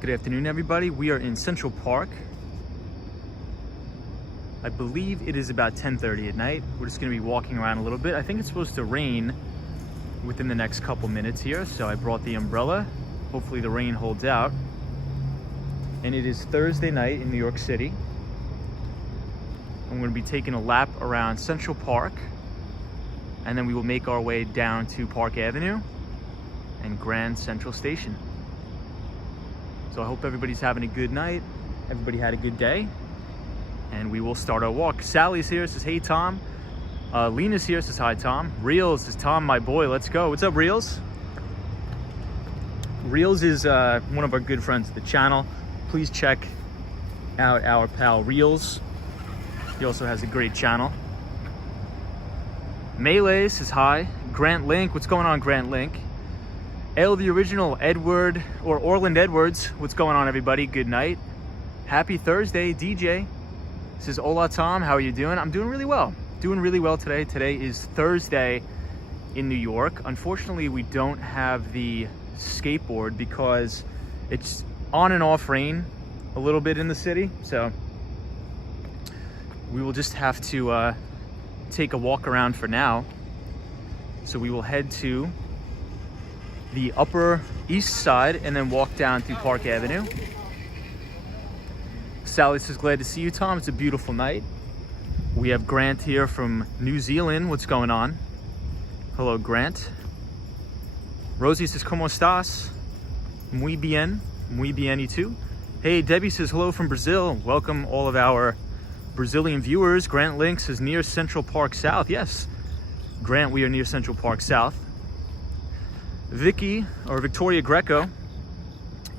Good afternoon, everybody. We are in Central Park. I believe it is about 10:30 at night. We're just going to be walking around a little bit. I think it's supposed to rain within the next couple minutes here, so I brought the umbrella. Hopefully the rain holds out. And it is Thursday night in New York City. I'm going to be taking a lap around Central Park, and then we will make our way down to Park Avenue and Grand Central Station. So I hope everybody's having a good night. Everybody had a good day. And we will start our walk. Sally's here, says, hey, Tom. Lena's here, says, hi, Tom. Reels says, Tom, my boy, let's go. What's up, Reels? Reels is one of our good friends at the channel. Please check out our pal Reels. He also has a great channel. Melee says, hi. Grant Link, what's going on, Grant Link? L, the original, Edward, or Orland Edwards, what's going on, everybody? Good night. Happy Thursday, DJ. Says, hola, Tom, how are you doing? I'm doing really well. Doing really well today. Today is Thursday in New York. Unfortunately, we don't have the skateboard because it's on and off rain a little bit in the city. So we will just have to take a walk around for now. So we will head to the Upper East Side and then walk down through Park Avenue. Sally says, glad to see you, Tom. It's a beautiful night. We have Grant here from New Zealand. What's going on? Hello, Grant. Rosie says, ¿Cómo estás? Muy bien. Muy bien, y tú? Hey, Debbie says, hello from Brazil. Welcome all of our Brazilian viewers. Grant Link says, near Central Park South. Yes, Grant, we are near Central Park South. Vicky, or Victoria Greco,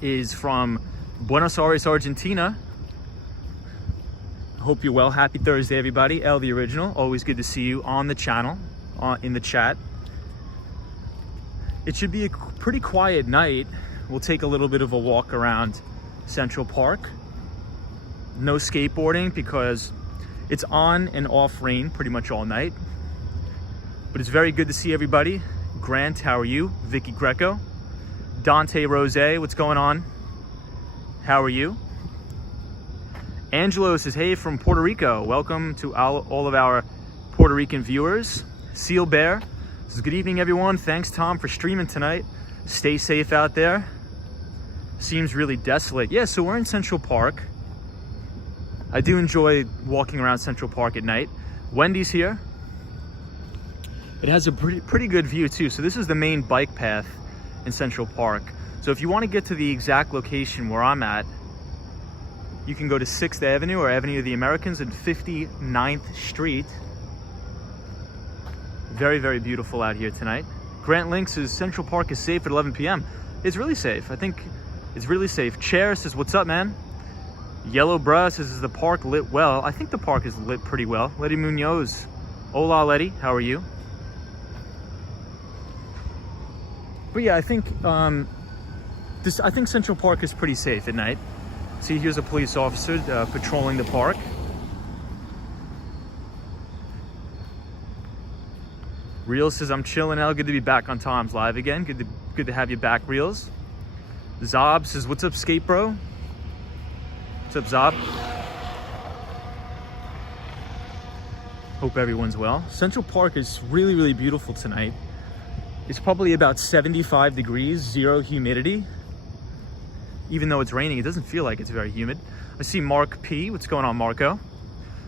is from Buenos Aires, Argentina. Hope you're well. Happy Thursday, everybody. L, the original, always good to see you on the channel, in the chat. It should be a pretty quiet night. We'll take a little bit of a walk around Central Park. No skateboarding because it's on and off rain pretty much all night. But it's very good to see everybody. Grant, how are you? Vicky Greco. Dante Rose, what's going on? How are you? Angelo says, hey, from Puerto Rico. Welcome to all of our Puerto Rican viewers. Seal Bear says, good evening, everyone. Thanks, Tom, for streaming tonight. Stay safe out there. Seems really desolate. Yeah, so we're in Central Park. I do enjoy walking around Central Park at night. Wendy's here. It has a pretty good view too. So this is the main bike path in Central Park. So if you want to get to the exact location where I'm at, you can go to 6th Avenue or Avenue of the Americans and 59th Street. Very, very beautiful out here tonight. Grant Link says Central Park is safe at 11 p.m. It's really safe. I think it's really safe. Chair says, what's up, man? Yellow Bruh says, is the park lit well? I think the park is lit pretty well. Letty Munoz. Hola, Letty. How are you? But yeah, I think Central Park is pretty safe at night. See, here's a police officer patrolling the park. Reels says, I'm chilling out. Good to be back on Tom's Live again. Good to have you back, Reels. Zob says, what's up, skate bro? What's up, Zob? Hope everyone's well. Central Park is really, really beautiful tonight. It's probably about 75 degrees, zero humidity. Even though it's raining, it doesn't feel like it's very humid. I see Mark P. What's going on, Marco?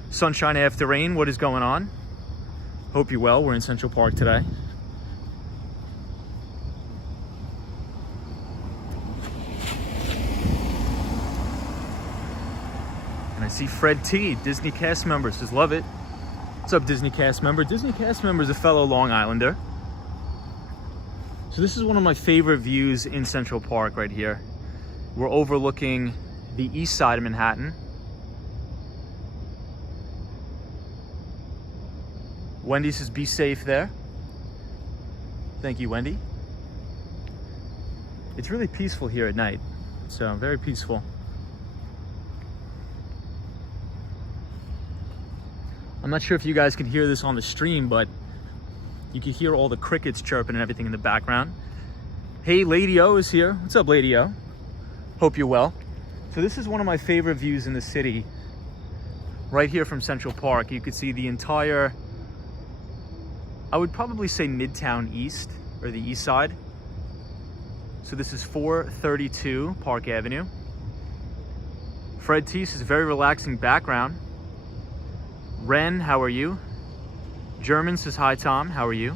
Sunshine after rain, what is going on? Hope you're well. We're in Central Park today. And I see Fred T, Disney cast member, says love it. What's up, Disney cast member? Disney cast member is a fellow Long Islander. So this is one of my favorite views in Central Park right here. We're overlooking the east side of Manhattan. Wendy says, be safe there. Thank you, Wendy. It's really peaceful here at night. So very peaceful. I'm not sure if you guys can hear this on the stream, but you can hear all the crickets chirping and everything in the background. Hey, Lady O is here. What's up, Lady O? Hope you're well. So this is one of my favorite views in the city. Right here from Central Park, you could see the entire, I would probably say Midtown East, or the east side. So this is 432 Park Avenue. Fred Teese is a very relaxing background. Ren, how are you? German says, hi Tom, how are you?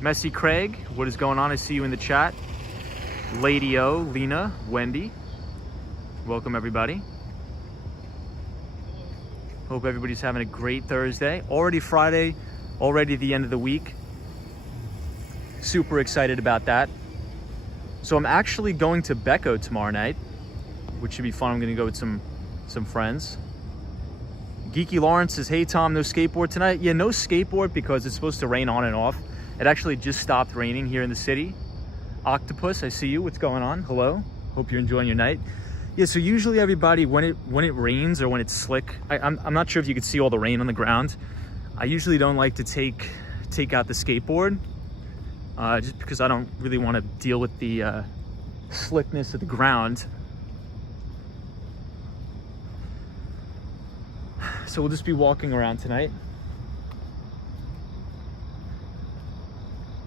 Messy Craig, what is going on? I see you in the chat. Lady O, Lena, Wendy. Welcome everybody. Hope everybody's having a great Thursday. Already Friday, already the end of the week. Super excited about that. So I'm actually going to Becco tomorrow night, which should be fun. I'm gonna go with some friends. Geeky Lawrence says, hey Tom, no skateboard tonight? Yeah, no skateboard because it's supposed to rain on and off. It actually just stopped raining here in the city. Octopus, I see you. What's going on? Hello. Hope you're enjoying your night. Yeah, so usually everybody, when it rains or when it's slick, I'm not sure if you can see all the rain on the ground. I usually don't like to take out the skateboard, just because I don't really want to deal with the slickness of the ground. So we'll just be walking around tonight.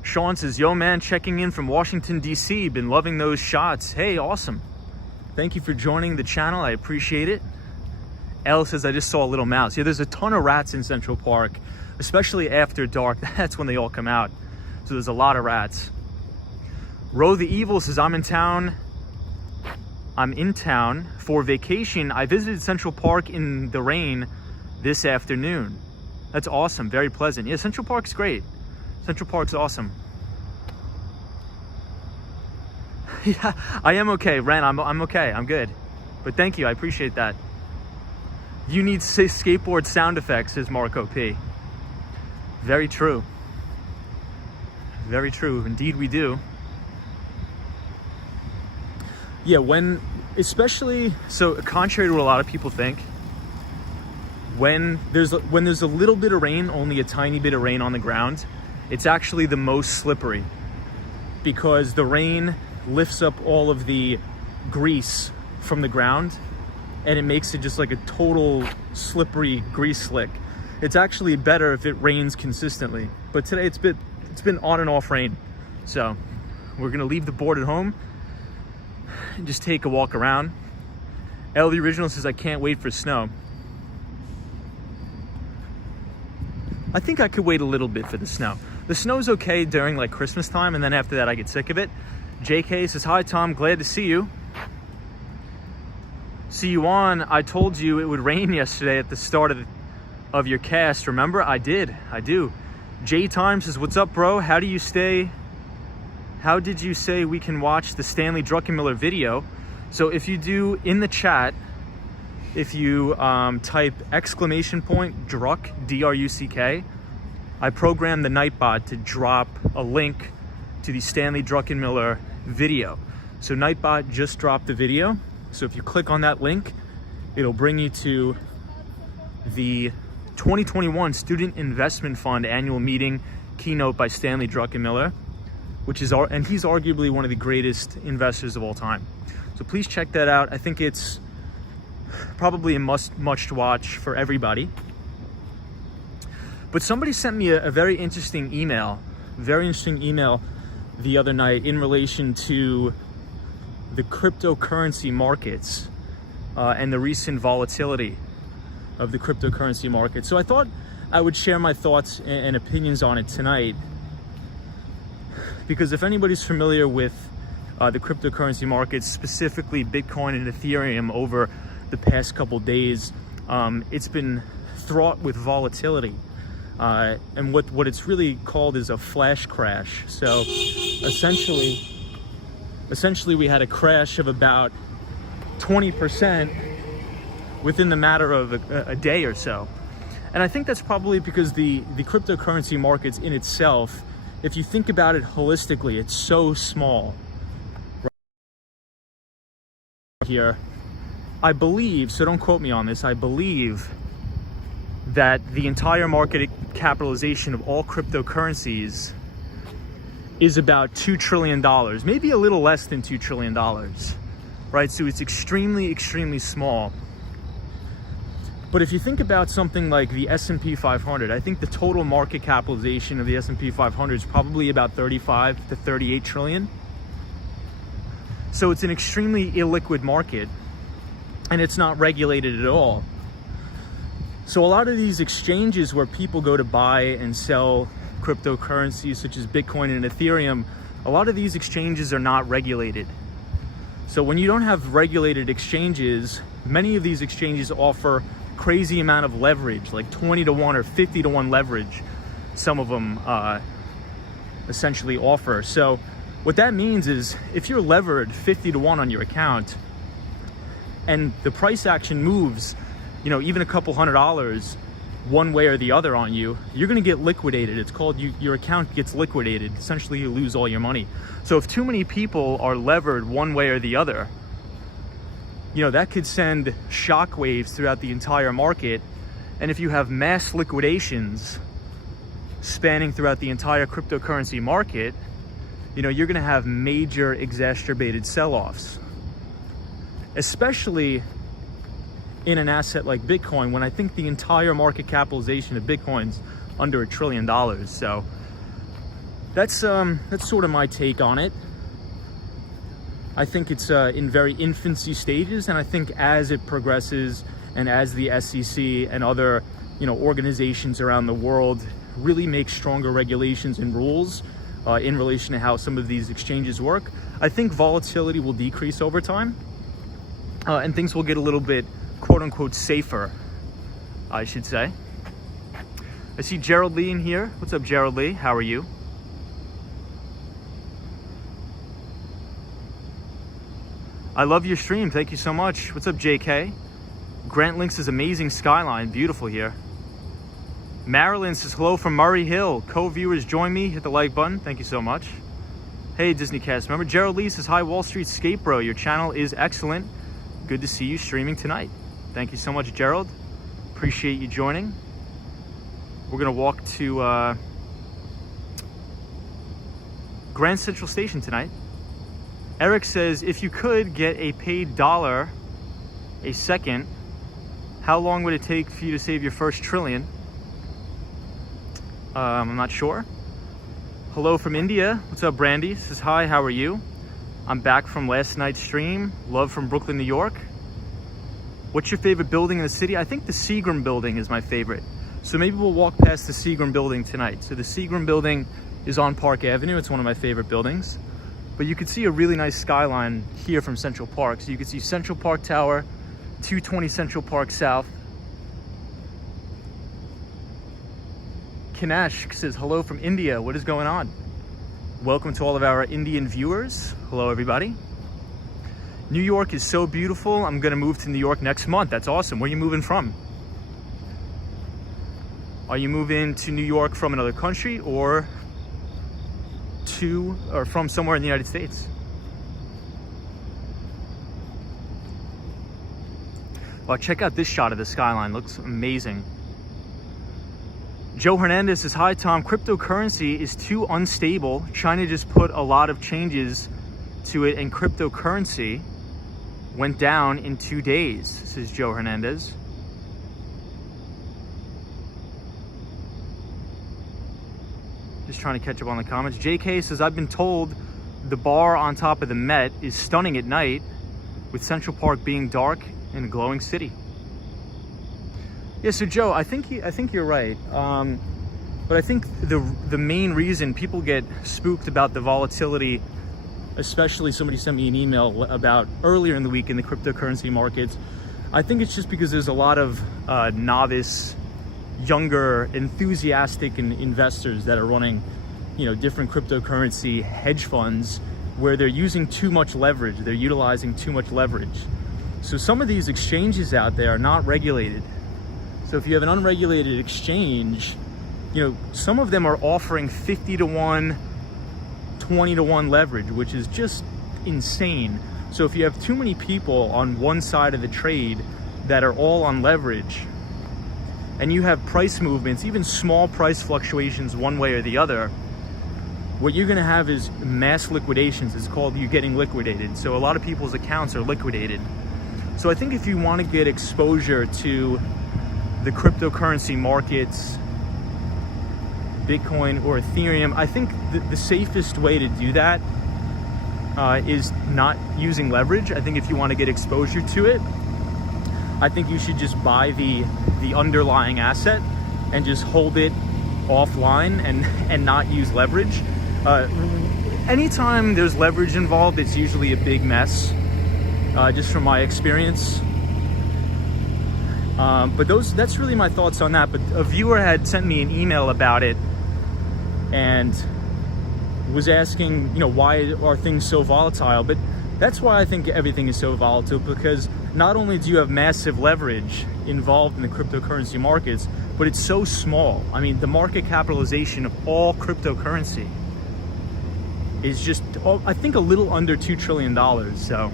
Sean says, yo man, checking in from Washington, D.C. Been loving those shots. Hey, awesome. Thank you for joining the channel. I appreciate it. Elle says, I just saw a little mouse. Yeah, there's a ton of rats in Central Park, especially after dark. That's when they all come out. So there's a lot of rats. Ro the Evil says, I'm in town for vacation. I visited Central Park in the rain this afternoon. That's awesome. Very pleasant. Yeah, Central Park's great. Central Park's awesome. Yeah, I am okay, Ren. I'm okay. I'm good. But thank you. I appreciate that. You need skateboard sound effects, says Marco P. Very true. Very true. Indeed, we do. Yeah, especially, so contrary to what a lot of people think, when there's a little bit of rain, only a tiny bit of rain on the ground, it's actually the most slippery because the rain lifts up all of the grease from the ground and it makes it just like a total slippery grease slick. It's actually better if it rains consistently, but today it's been on and off rain. So we're gonna leave the board at home and just take a walk around. L the Original says, I can't wait for snow. I think I could wait a little bit for the snow. The snow's okay during like Christmas time, and then after that I get sick of it. JK says, hi Tom, glad to see you. See you on. I told you it would rain yesterday at the start of your cast. Remember? I did. I do. J Time says, what's up, bro? How did you say we can watch the Stanley Druckenmiller video? So if you do in the chat, if you type !Druck, D-R-U-C-K, I programmed the Nightbot to drop a link to the Stanley Druckenmiller video. So Nightbot just dropped the video. So if you click on that link, it'll bring you to the 2021 Student Investment Fund annual meeting keynote by Stanley Druckenmiller, and he's arguably one of the greatest investors of all time. So please check that out. I think it's probably a must watch for everybody. But somebody sent me a very interesting email the other night in relation to the cryptocurrency markets and the recent volatility of the cryptocurrency market. So I thought I would share my thoughts and opinions on it tonight, because if anybody's familiar with the cryptocurrency markets, specifically Bitcoin and Ethereum, over the past couple days, it's been fraught with volatility. And what it's really called is a flash crash. So essentially we had a crash of about 20% within the matter of a day or so. And I think that's probably because the cryptocurrency markets in itself, if you think about it holistically, it's so small. Right here, I believe, so don't quote me on this, I believe that the entire market capitalization of all cryptocurrencies is about $2 trillion, maybe a little less than $2 trillion, right? So it's extremely, extremely small. But if you think about something like the S&P 500, I think the total market capitalization of the S&P 500 is probably about 35 to 38 trillion. So it's an extremely illiquid market, and it's not regulated at all. So a lot of these exchanges where people go to buy and sell cryptocurrencies such as Bitcoin and Ethereum, a lot of these exchanges are not regulated. So when you don't have regulated exchanges, many of these exchanges offer crazy amount of leverage, like 20 to 1 or 50 to 1 leverage. Some of them essentially offer. So what that means is if you're levered 50 to 1 on your account and the price action moves, you know, even a couple $100 one way or the other on you, you're going to get liquidated. It's called your account gets liquidated. Essentially, you lose all your money. So if too many people are levered one way or the other, you know, that could send shockwaves throughout the entire market. And if you have mass liquidations spanning throughout the entire cryptocurrency market, you know, you're going to have major exacerbated sell-offs, especially in an asset like Bitcoin, when I think the entire market capitalization of Bitcoin's under $1 trillion. So that's sort of my take on it. I think it's in very infancy stages, and I think as it progresses and as the SEC and other, you know, organizations around the world really make stronger regulations and rules in relation to how some of these exchanges work, I think volatility will decrease over time, and things will get a little bit quote unquote safer, I should say. I see Gerald Lee in here. What's up, Gerald Lee? How are you? I love your stream. Thank you so much. What's up, JK? Grant Links' amazing skyline. Beautiful here. Marilyn says hello from Murray Hill. Co-viewers join me. Hit the like button. Thank you so much. Hey, Disney Cast member. Gerald Lee says, hi, Wall Street Skate Bro. Your channel is excellent. Good to see you streaming tonight. Thank you so much, Gerald. Appreciate you joining. We're gonna walk to Grand Central Station tonight. Eric says, if you could get a paid $1 a second, how long would it take for you to save your first trillion? I'm not sure. Hello from India. What's up, Brandy? Says, hi, how are you? I'm back from last night's stream. Love from Brooklyn, New York. What's your favorite building in the city? I think the Seagram building is my favorite. So maybe we'll walk past the Seagram building tonight. So the Seagram building is on Park Avenue. It's one of my favorite buildings. But you could see a really nice skyline here from Central Park. So you can see Central Park Tower, 220 Central Park South. Kinesh says, hello from India. What is going on? Welcome to all of our Indian viewers. Hello, everybody. New York is so beautiful. I'm gonna move to New York next month. That's awesome. Where are you moving from? Are you moving to New York from another country or from somewhere in the United States? Well, check out this shot of the skyline. Looks amazing. Joe Hernandez says, hi, Tom. Cryptocurrency is too unstable. China just put a lot of changes to it, and cryptocurrency went down in 2 days, says Joe Hernandez. Just trying to catch up on the comments. JK says, I've been told the bar on top of the Met is stunning at night, with Central Park being dark and a glowing city. Yeah, so Joe, I think you're right. But I think the main reason people get spooked about the volatility, especially somebody sent me an email about earlier in the week in the cryptocurrency markets, I think it's just because there's a lot of novice, younger, enthusiastic investors that are running, you know, different cryptocurrency hedge funds where they're using too much leverage. They're utilizing too much leverage. So some of these exchanges out there are not regulated. So if you have an unregulated exchange, you know, some of them are offering 50 to 1, 20 to 1 leverage, which is just insane. So if you have too many people on one side of the trade that are all on leverage, and you have price movements, even small price fluctuations one way or the other, what you're going to have is mass liquidations. It's called you getting liquidated. So a lot of people's accounts are liquidated. So I think if you want to get exposure to the cryptocurrency markets, Bitcoin or Ethereum, I think the safest way to do that is not using leverage. I think if you want to get exposure to it, I think you should just buy the underlying asset and just hold it offline and not use leverage. Anytime there's leverage involved, it's usually a big mess, just from my experience. But that's really my thoughts on that. But a viewer had sent me an email about it and was asking, why are things so volatile? But that's why I think everything is so volatile, because not only do you have massive leverage involved in the cryptocurrency markets, but it's so small. I mean, the market capitalization of all cryptocurrency is just, I think, a little under $2 trillion. So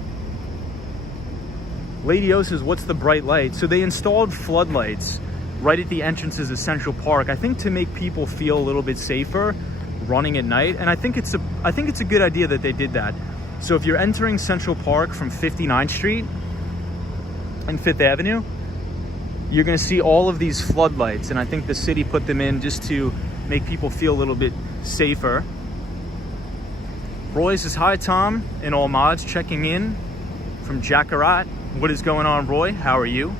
Lady O says, what's the bright light? So they installed floodlights right at the entrances of Central Park, I think to make people feel a little bit safer running at night. And I think it's a good idea that they did that. So if you're entering Central Park from 59th Street and 5th Avenue, you're going to see all of these floodlights, and I think the city put them in just to make people feel a little bit safer. Roy says, hi Tom and all mods, checking in from Jackarat. What is going on, Roy? How are you?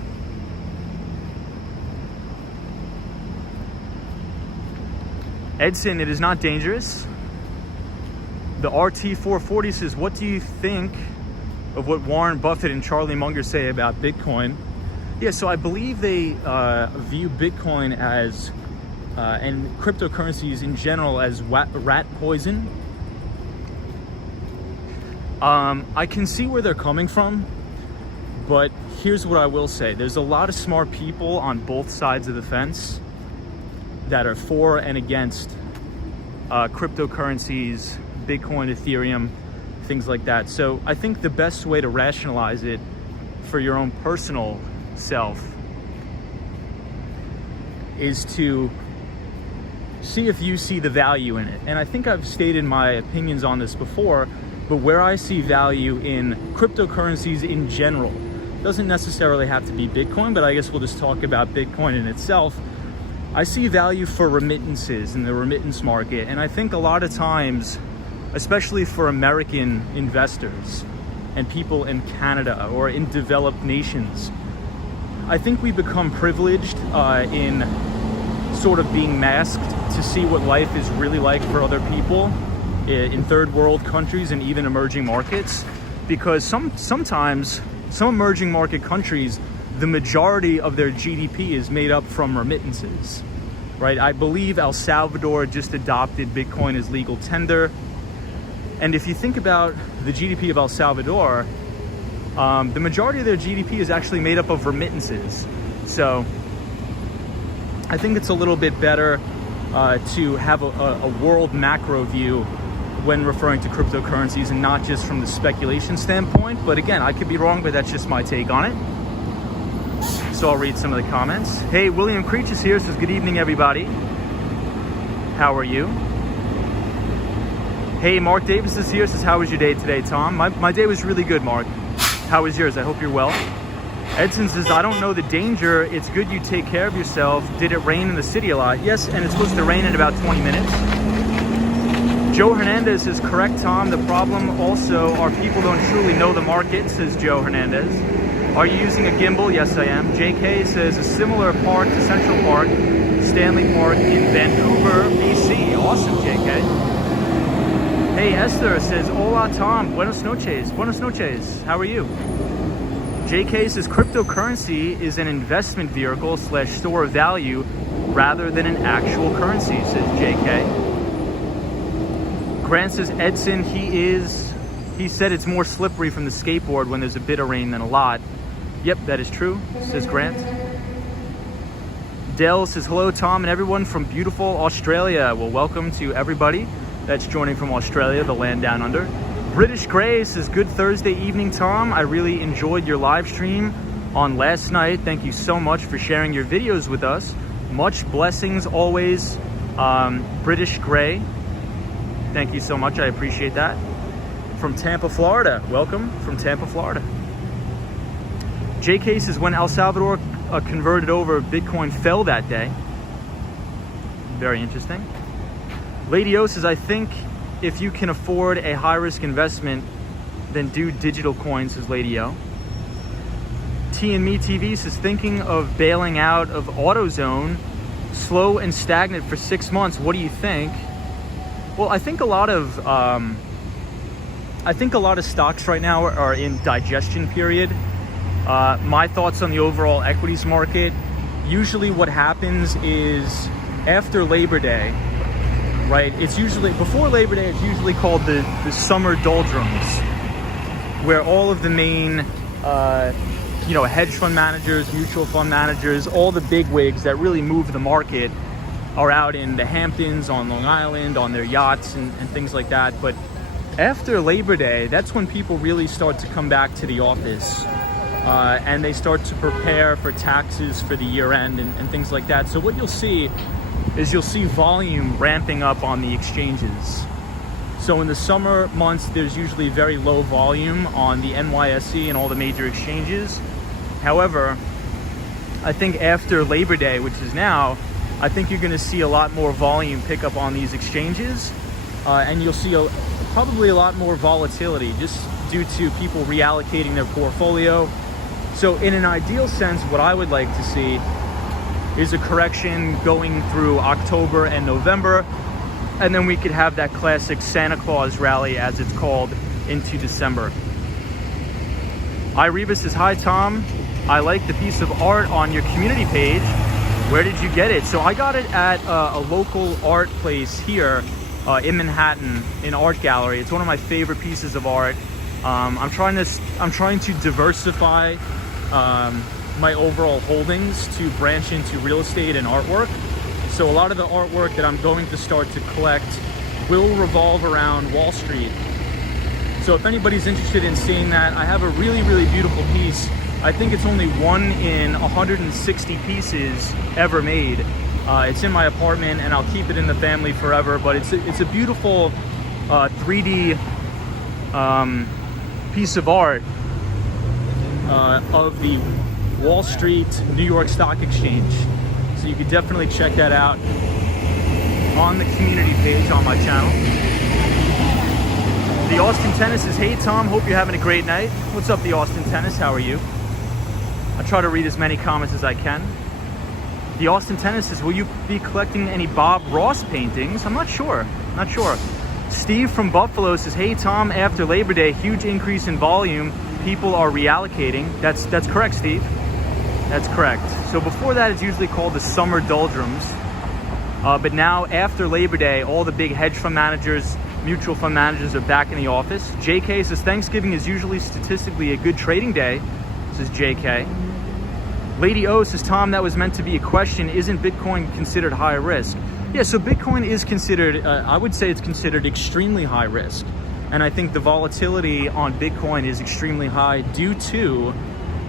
Edson, it is not dangerous. The RT440 says, what do you think of what Warren Buffett and Charlie Munger say about Bitcoin? Yeah, so I believe they view Bitcoin as, and cryptocurrencies in general, as rat poison. I can see where they're coming from, but here's what I will say. There's a lot of smart people on both sides of the fence that are for and against cryptocurrencies, Bitcoin, Ethereum, things like that. So I think the best way to rationalize it for your own personal self is to see if you see the value in it. And I think I've stated my opinions on this before, but where I see value in cryptocurrencies in general, doesn't necessarily have to be Bitcoin, but I guess we'll just talk about Bitcoin in itself. I see value for remittances in the remittance market. And I think a lot of times, especially for American investors and people in Canada or in developed nations, I think we become privileged in sort of being masked to see what life is really like for other people in third world countries and even emerging markets, because sometimes some emerging market countries, the majority of their GDP is made up from remittances, right? I believe El Salvador just adopted Bitcoin as legal tender. And if you think about the GDP of El Salvador, the majority of their GDP is actually made up of remittances. So I think it's a little bit better to have a world macro view when referring to cryptocurrencies and not just from the speculation standpoint. But again, I could be wrong, but that's just my take on it. So I'll read some of the comments. Hey, William Creech is here, says, good evening, everybody. How are you? Hey, Mark Davis is here, says, how was your day today, Tom? My day was really good, Mark. How was yours? I hope you're well. Edson says, I don't know the danger. It's good you take care of yourself. Did it rain in the city a lot? Yes, and it's supposed to rain in about 20 minutes. Joe Hernandez is correct, Tom. The problem also are people don't truly know the market, says Joe Hernandez. Are you using a gimbal? Yes, I am. JK says, a similar park to Central Park, Stanley Park in Vancouver, BC. Awesome, JK. Hey, Esther says, hola, Tom. Buenos noches. Buenos noches. How are you? JK says, cryptocurrency is an investment vehicle / store of value rather than an actual currency, says JK. Grant says, Edson, he said it's more slippery from the skateboard when there's a bit of rain than a lot. Yep, that is true, says Grant. Dell says, hello, Tom and everyone from beautiful Australia. Well, welcome to everybody that's joining from Australia, the land down under. British Gray says, good Thursday evening, Tom. I really enjoyed your live stream on last night. Thank you so much for sharing your videos with us. Much blessings always, British Gray. Thank you so much. I appreciate that. From Tampa, Florida. Welcome from Tampa, Florida. JK says, when El Salvador converted over, Bitcoin fell that day. Very interesting. Lady O says, I think if you can afford a high-risk investment, then do digital coins, says Lady O. T and Me TV says, thinking of bailing out of AutoZone, slow and stagnant for 6 months. What do you think? Well, I think a lot of stocks right now are in digestion period. My thoughts on the overall equities market, usually what happens is after Labor Day, right? It's usually, before Labor Day, it's usually called the summer doldrums, where all of the main, hedge fund managers, mutual fund managers, all the big wigs that really move the market are out in the Hamptons, on Long Island, on their yachts and things like that. But after Labor Day, that's when people really start to come back to the office. And they start to prepare for taxes for the year end and things like that. So what you'll see is volume ramping up on the exchanges. So in the summer months, there's usually very low volume on the NYSE and all the major exchanges. However, I think after Labor Day, which is now, I think you're going to see a lot more volume pick up on these exchanges. And you'll see probably a lot more volatility just due to people reallocating their portfolio. So in an ideal sense, what I would like to see is a correction going through October and November, and then we could have that classic Santa Claus rally, as it's called, into December. Ireba says, hi Tom, I like the piece of art on your community page. Where did you get it? So I got it at a local art place here in Manhattan, in Art Gallery. It's one of my favorite pieces of art. I'm trying to diversify my overall holdings to branch into real estate and artwork. So a lot of the artwork that I'm going to start to collect will revolve around Wall Street. So if anybody's interested in seeing that, I have a really, really beautiful piece. I think it's only one in 160 pieces ever made. It's in my apartment and I'll keep it in the family forever, but it's a beautiful 3D piece of art of the Wall Street New York Stock Exchange. So you could definitely check that out on the community page on my channel. The Austin Tennis says, hey Tom, hope you're having a great night. What's up, the Austin Tennis? How are you? I try to read as many comments as I can. The Austin Tennis says, will you be collecting any Bob Ross paintings? I'm not sure. Steve from Buffalo says, hey Tom, after Labor Day, huge increase in volume. People are reallocating. That's correct, Steve. That's correct. So before that, it's usually called the summer doldrums. But now, after Labor Day, all the big hedge fund managers, mutual fund managers are back in the office. JK says, Thanksgiving is usually statistically a good trading day, says JK. Lady O says, Tom, that was meant to be a question. Isn't Bitcoin considered high risk? Yeah, so Bitcoin is considered, I would say it's considered extremely high risk. And I think the volatility on Bitcoin is extremely high due to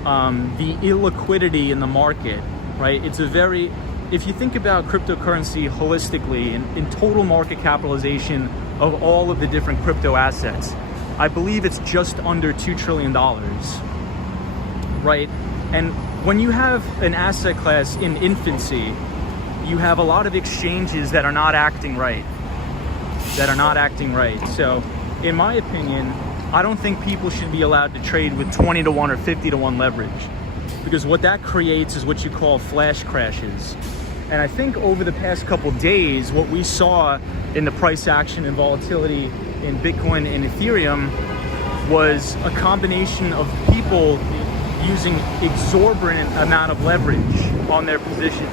the illiquidity in the market, right? If you think about cryptocurrency holistically in total market capitalization of all of the different crypto assets, I believe it's just under $2 trillion, right? And when you have an asset class in infancy, you have a lot of exchanges that are not acting right. So in my opinion, I don't think people should be allowed to trade with 20 to 1 or 50 to 1 leverage, because what that creates is what you call flash crashes. And I think over the past couple days, what we saw in the price action and volatility in Bitcoin and Ethereum was a combination of people using exorbitant amount of leverage on their positions.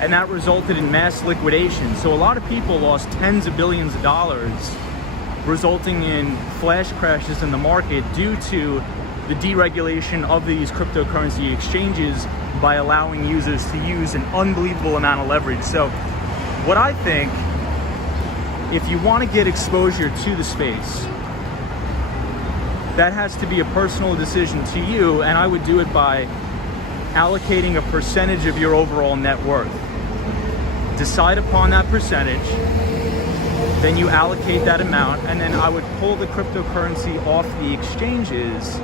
And that resulted in mass liquidation. So a lot of people lost tens of billions of dollars, resulting in flash crashes in the market due to the deregulation of these cryptocurrency exchanges by allowing users to use an unbelievable amount of leverage. So what I think, if you want to get exposure to the space, that has to be a personal decision to you, and I would do it by allocating a percentage of your overall net worth. Decide upon that percentage then you allocate that amount, and then I would pull the cryptocurrency off the exchanges,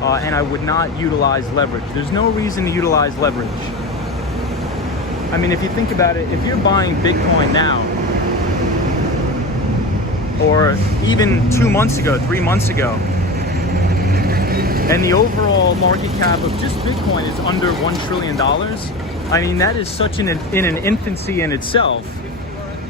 and I would not utilize leverage. There's no reason to utilize leverage. I mean, if you think about it, if you're buying Bitcoin now, or even 2 months ago, 3 months ago, and the overall market cap of just Bitcoin is under $1 trillion, I mean, that is such in an infancy in itself.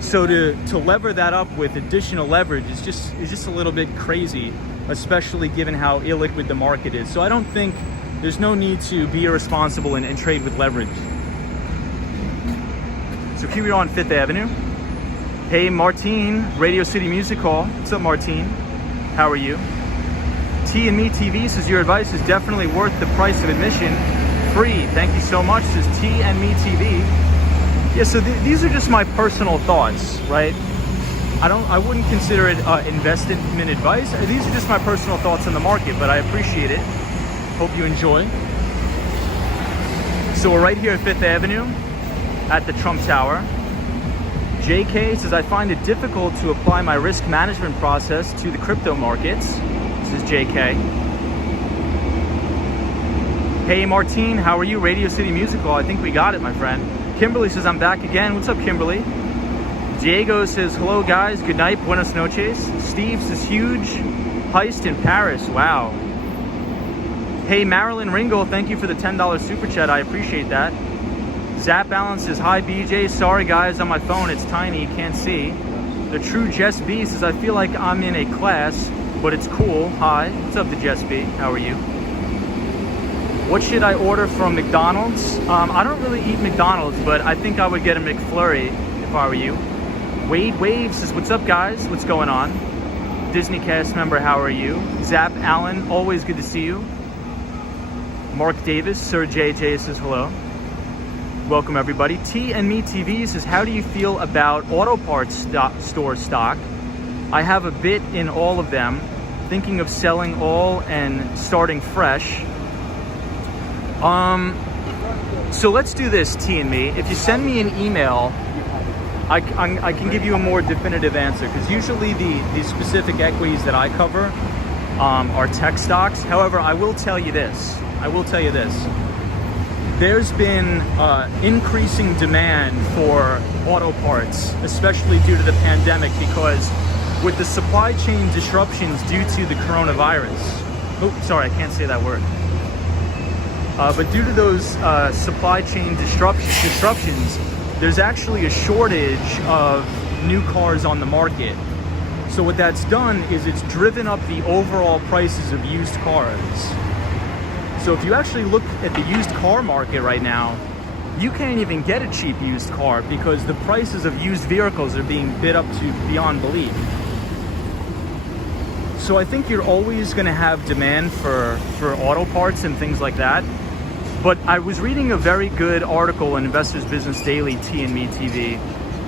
So to lever that up with additional leverage is just a little bit crazy, especially given how illiquid the market is. So I don't think there's no need to be irresponsible and trade with leverage. So here we are on 5th Avenue. Hey, Martine, Radio City Music Hall. What's up, Martine? How are you? T and Me TV says your advice is definitely worth the price of admission. Free. Thank you so much, says T and Me TV. Yeah, so these are just my personal thoughts, right? I wouldn't consider it investment advice. These are just my personal thoughts on the market, but I appreciate it. Hope you enjoy. So we're right here at 5th Avenue at the Trump Tower. JK says, I find it difficult to apply my risk management process to the crypto markets. This is JK. Hey, Martine, how are you? Radio City Music Hall. I think we got it, my friend. Kimberly says, I'm back again. What's up, Kimberly? Diego says, hello, guys. Good night. Buenas noches. Steve says, huge heist in Paris. Wow. Hey, Marilyn Ringel, thank you for the $10 super chat. I appreciate that. Zap Allen says, hi, BJ. Sorry, guys, on my phone. It's tiny. You can't see. The True Jess B says, I feel like I'm in a class, but it's cool. Hi. What's up, the Jess B? How are you? What should I order from McDonald's? I don't really eat McDonald's, but I think I would get a McFlurry if I were you. Wade Wave says, what's up, guys? What's going on? Disney cast member, how are you? Zap Allen, always good to see you. Mark Davis, Sir JJ says hello. Welcome, everybody. T and Me TV says, how do you feel about auto parts store stock? I have a bit in all of them, thinking of selling all and starting fresh. So let's do this, T and Me. If you send me an email, I can give you a more definitive answer, because usually the specific equities that I cover are tech stocks. However, I will tell you this. There's been increasing demand for auto parts, especially due to the pandemic, because with the supply chain disruptions due to the coronavirus. Oh, sorry, I can't say that word. But due to those supply chain disruptions, there's actually a shortage of new cars on the market. So what that's done is it's driven up the overall prices of used cars. So if you actually look at the used car market right now, you can't even get a cheap used car because the prices of used vehicles are being bid up to beyond belief. So I think you're always going to have demand for auto parts and things like that. But I was reading a very good article in Investors Business Daily, T and Me TV,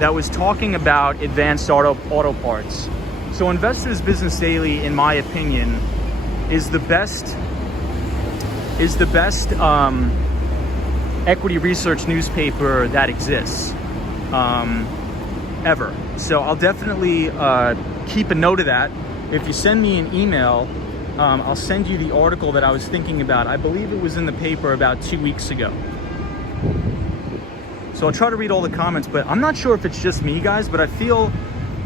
that was talking about advanced auto parts. So Investors Business Daily, in my opinion, is the best equity research newspaper that exists ever. So I'll definitely keep a note of that. If you send me an email, I'll send you the article that I was thinking about. I believe it was in the paper about 2 weeks ago. So I'll try to read all the comments, but I'm not sure if it's just me, guys, but I feel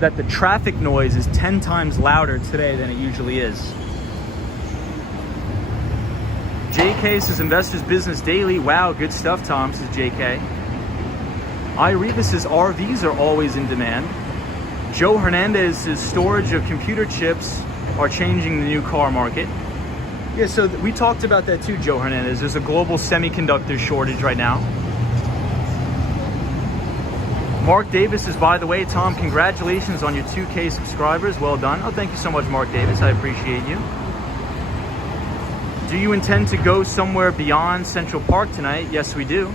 that the traffic noise is 10 times louder today than it usually is. JK says, Investors Business Daily. Wow, good stuff, Tom, says JK. Ireva says, RVs are always in demand. Joe Hernandez says, storage of computer chips are changing the new car market. Yeah, so we talked about that too, Joe Hernandez. There's a global semiconductor shortage right now. Mark Davis says, by the way, Tom, congratulations on your 2K subscribers. Well done. Oh, thank you so much, Mark Davis. I appreciate you. Do you intend to go somewhere beyond Central Park tonight? Yes, we do.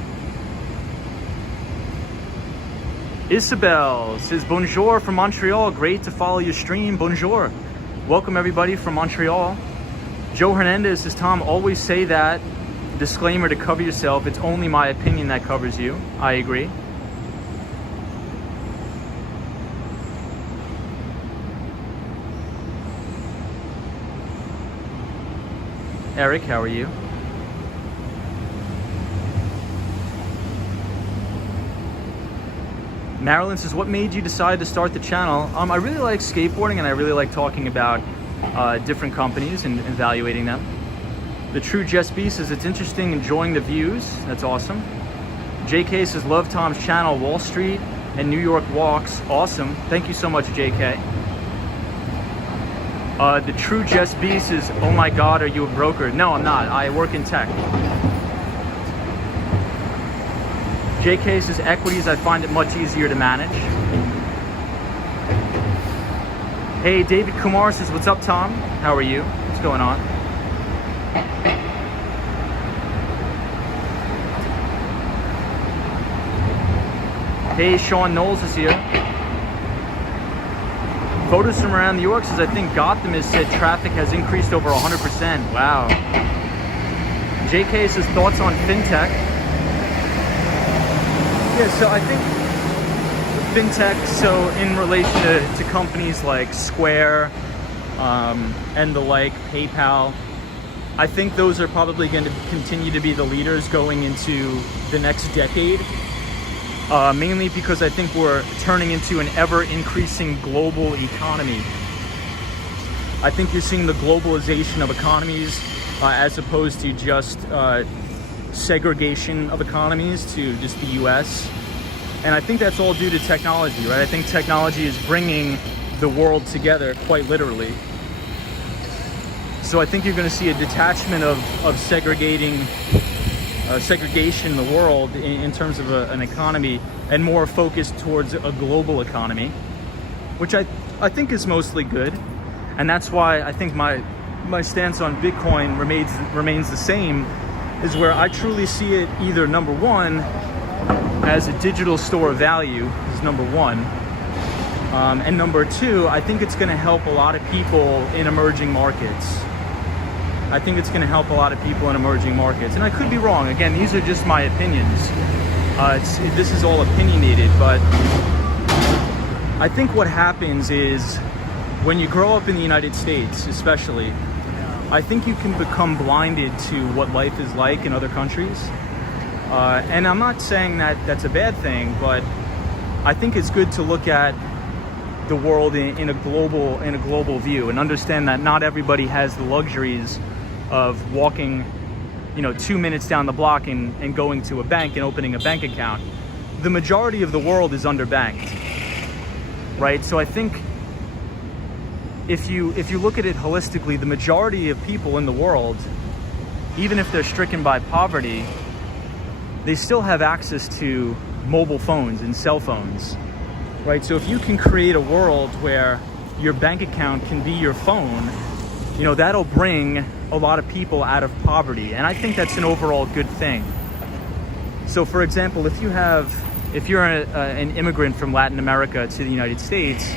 Isabel says, bonjour from Montreal. Great to follow your stream. Bonjour. Welcome, everybody, from Montreal. Joe Hernandez says, Tom, always say that. Disclaimer to cover yourself. It's only my opinion that covers you. I agree. Eric, how are you? Marilyn says, what made you decide to start the channel? I really like skateboarding, and I really like talking about different companies and evaluating them. The True Jess B says, it's interesting, enjoying the views. That's awesome. JK says, love Tom's channel, Wall Street and New York walks. Awesome. Thank you so much, JK. The True Jess B says, oh my God, are you a broker? No, I'm not. I work in tech. JK says, equities, I find it much easier to manage. Hey, David Kumar says, what's up, Tom? How are you? What's going on? Hey, Sean Knowles is here. Photos from around New York says, I think Gotham has said traffic has increased over 100%. Wow. JK says, thoughts on fintech? Yeah, so I think fintech, so in relation to companies like Square and the like, PayPal, I think those are probably going to continue to be the leaders going into the next decade. Mainly because I think we're turning into an ever-increasing global economy. I think you're seeing the globalization of economies as opposed to just segregation of economies to just the US. And I think that's all due to technology, right? I think technology is bringing the world together quite literally. So I think you're going to see a detachment of segregation in the world in terms of an economy, and more focused towards a global economy, which I think is mostly good. And that's why I think my stance on Bitcoin remains the same, is where I truly see it either number one as a digital store of value is number one, and number two, I think it's going to help a lot of people in emerging markets. I think it's going to help a lot of people in emerging markets. And I could be wrong. Again, these are just my opinions. This is all opinionated, but I think what happens is when you grow up in the United States, especially, I think you can become blinded to what life is like in other countries. And I'm not saying that that's a bad thing, but I think it's good to look at the world in a global view and understand that not everybody has the luxuries of walking 2 minutes down the block and going to a bank and opening a bank account. The majority of the world is underbanked, right? So I think if you look at it holistically, the majority of people in the world, even if they're stricken by poverty, they still have access to mobile phones and cell phones, right? So if you can create a world where your bank account can be your phone, that'll bring a lot of people out of poverty. And I think that's an overall good thing. So for example, if you're an immigrant from Latin America to the United States,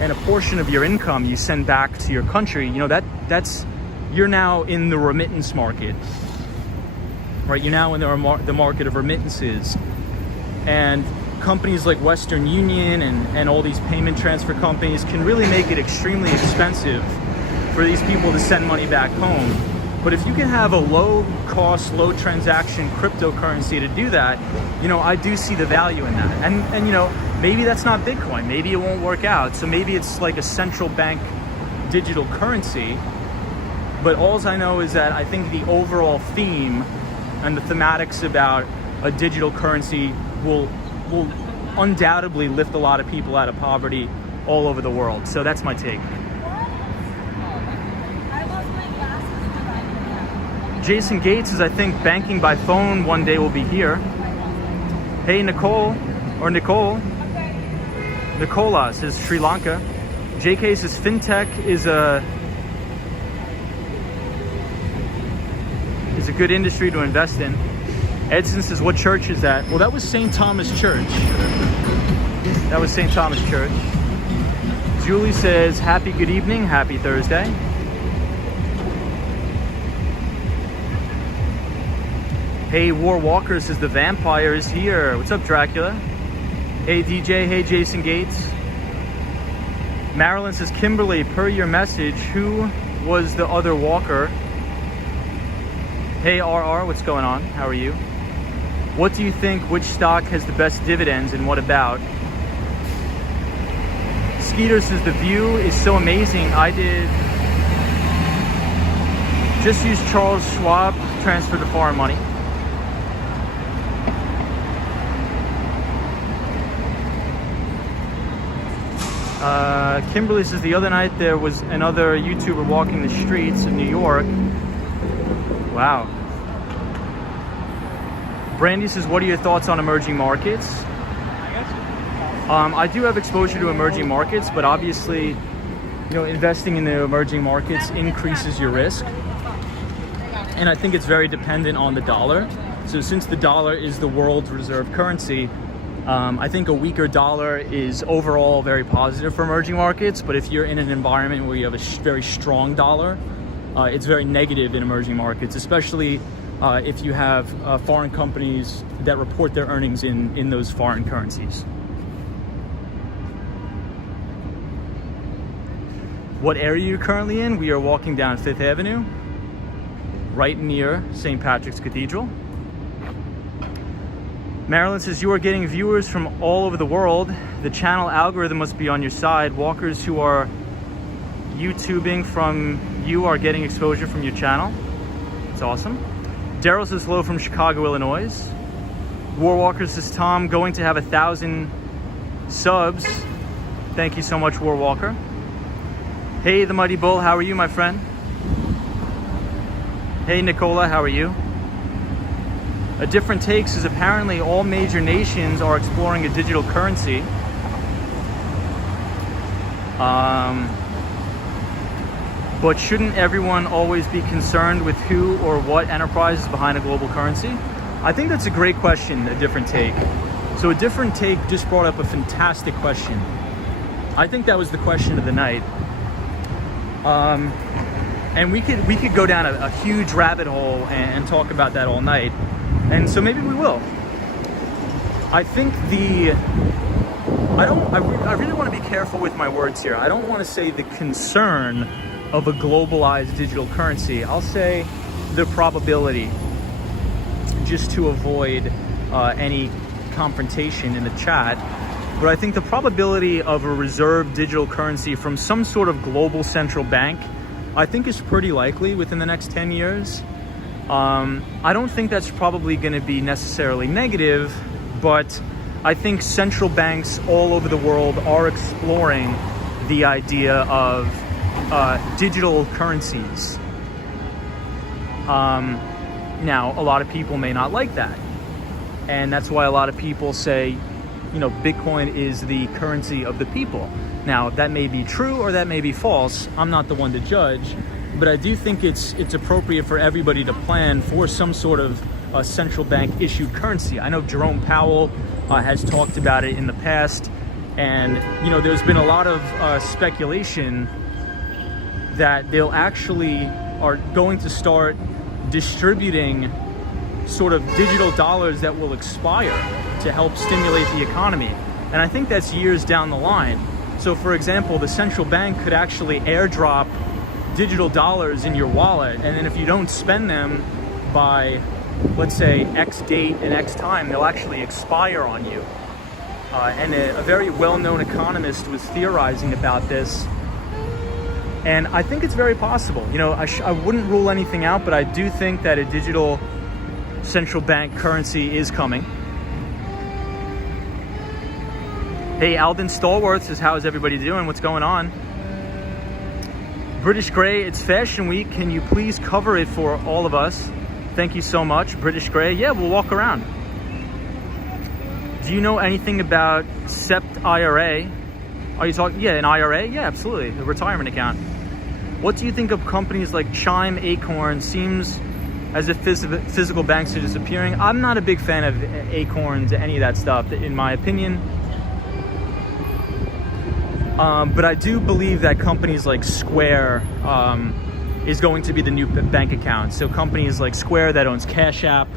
and a portion of your income you send back to your country, you're now in the remittance market, right? You're now in the market of remittances. And companies like Western Union and all these payment transfer companies can really make it extremely expensive for these people to send money back home. But if you can have a low cost, low transaction cryptocurrency to do that, I do see the value in that. And maybe that's not Bitcoin. Maybe it won't work out. So maybe it's like a central bank digital currency. But all I know is that I think the overall theme and the thematics about a digital currency will undoubtedly lift a lot of people out of poverty all over the world. So that's my take. Jason Gates says, I think banking by phone one day will be here. Hey, Nicole. Nicola says Sri Lanka. JK says fintech is a good industry to invest in. Edson says, what church is that? Well, that was St. Thomas Church. Julie says, happy good evening, happy Thursday. Hey, War Walker says the vampire is here. What's up, Dracula? Hey, DJ. Hey, Jason Gates. Marilyn says, Kimberly, per your message, who was the other walker? Hey RR, what's going on? How are you? What do you think, which stock has the best dividends and what about? Skeeter says the view is so amazing. I did just use Charles Schwab to transfer the foreign money. Kimberly says the other night there was another YouTuber walking the streets of New York. Wow. Brandy says, what are your thoughts on emerging markets? I do have exposure to emerging markets, but obviously, you know, investing in the emerging markets increases your risk. And I think it's very dependent on the dollar. So since the dollar is the world's reserve currency, I think a weaker dollar is overall very positive for emerging markets. But if you're in an environment where you have a very strong dollar, it's very negative in emerging markets, especially if you have foreign companies that report their earnings in those foreign currencies. What area are you currently in? We are walking down 5th Avenue, right near St. Patrick's Cathedral. Marilyn says, you are getting viewers from all over the world. The channel algorithm must be on your side. Walkers who are YouTubing from you are getting exposure from your channel. It's awesome. Daryl says, hello from Chicago, Illinois. Warwalker says, Tom, going to have 1,000 subs. Thank you so much, Warwalker. Hey, the Mighty Bull, how are you, my friend? Hey, Nicola, how are you? A different take says apparently all major nations are exploring a digital currency. But shouldn't everyone always be concerned with who or what enterprise is behind a global currency? I think that's a great question, a different take. So a different take just brought up a fantastic question. I think that was the question of the night. And we could go down a huge rabbit hole and talk about that all night. And so maybe we will. I think I really want to be careful with my words here. I don't want to say the concern of a globalized digital currency. I'll say the probability, just to avoid any confrontation in the chat. But I think the probability of a reserve digital currency from some sort of global central bank, I think is pretty likely within the next 10 years. I don't think that's probably going to be necessarily negative, but I think central banks all over the world are exploring the idea of digital currencies. Now, a lot of people may not like that. And that's why a lot of people say, you know, Bitcoin is the currency of the people. Now, that may be true or that may be false. I'm not the one to judge. But I do think it's appropriate for everybody to plan for some sort of central bank issued currency. I know Jerome Powell has talked about it in the past. And, you know, there's been a lot of speculation that they'll actually are going to start distributing sort of digital dollars that will expire to help stimulate the economy. And I think that's years down the line. So for example, the central bank could actually airdrop digital dollars in your wallet, and then if you don't spend them by, let's say, X date and X time, they'll actually expire on you. And a very well-known economist was theorizing about this. And I think it's very possible. You know, I wouldn't rule anything out, but I do think that a digital central bank currency is coming. Hey, Alden Stallworth says, how's everybody doing? What's going on? British Grey, it's Fashion Week. Can you please cover it for all of us? Thank you so much, British Grey. Yeah, we'll walk around. Do you know anything about SEPT IRA? Are you talking? Yeah, an IRA? Yeah, absolutely. A retirement account. What do you think of companies like Chime, Acorn? Seems as if physical banks are disappearing. I'm not a big fan of Acorns, any of that stuff, in my opinion. But I do believe that companies like Square is going to be the new bank account. So companies like Square that owns Cash App,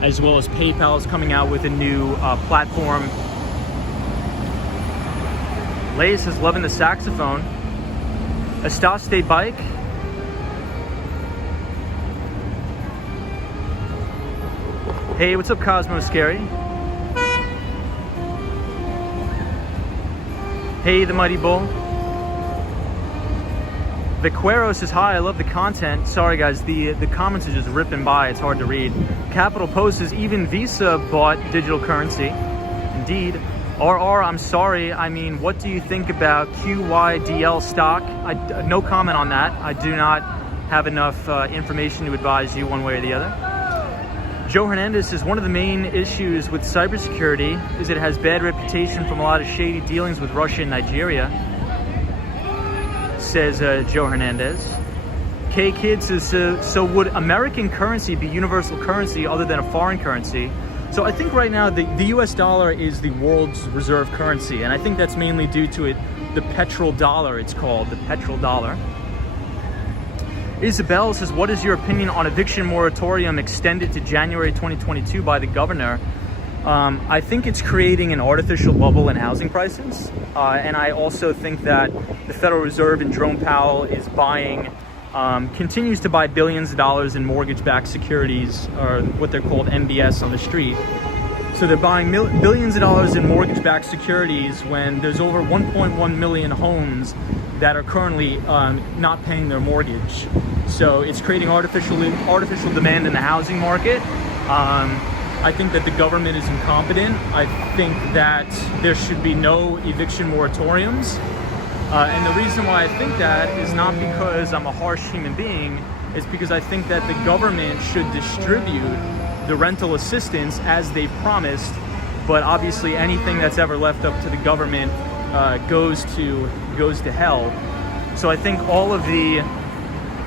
as well as PayPal, is coming out with a new platform. Lace is loving the saxophone. A State bike. Hey, what's up, Cosmo Scary? Hey, the Mighty Bull. Viquero says, hi, I love the content. Sorry, guys, the comments are just ripping by. It's hard to read. Capital Post says, even Visa bought digital currency. Indeed. RR, I'm sorry. I mean, what do you think about QYDL stock? No comment on that. I do not have enough information to advise you one way or the other. Joe Hernandez says, one of the main issues with cybersecurity is it has bad reputation from a lot of shady dealings with Russia and Nigeria, says Joe Hernandez. K-Kid says, so would American currency be universal currency other than a foreign currency? So I think right now the US dollar is the world's reserve currency, and I think that's mainly due to the petrodollar, it's called, the petrodollar. Isabel says, what is your opinion on eviction moratorium extended to January 2022 by the governor? I think it's creating an artificial bubble in housing prices. And I also think that the Federal Reserve and Jerome Powell is continues to buy billions of dollars in mortgage-backed securities, or what they're called MBS on the street. So they're buying billions of dollars in mortgage-backed securities when there's over 1.1 million homes that are currently not paying their mortgage. So it's creating artificial demand in the housing market. I think that the government is incompetent. I think that there should be no eviction moratoriums. And the reason why I think that is not because I'm a harsh human being, it's because I think that the government should distribute the rental assistance as they've promised, but obviously anything that's ever left up to the government goes to hell. So I think all of the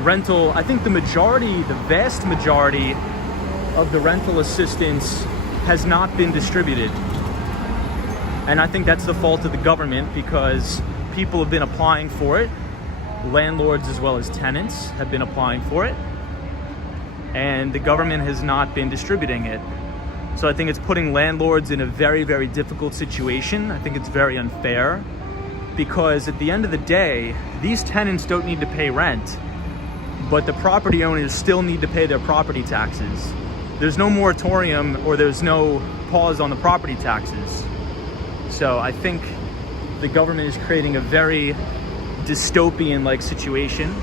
rental, I think the vast majority of the rental assistance has not been distributed. And I think that's the fault of the government, because people have been applying for it. Landlords as well as tenants have been applying for it. And the government has not been distributing it. So I think it's putting landlords in a very, very difficult situation. I think it's very unfair, because at the end of the day, these tenants don't need to pay rent, but the property owners still need to pay their property taxes. There's no moratorium, or there's no pause on the property taxes. So I think the government is creating a very dystopian-like situation.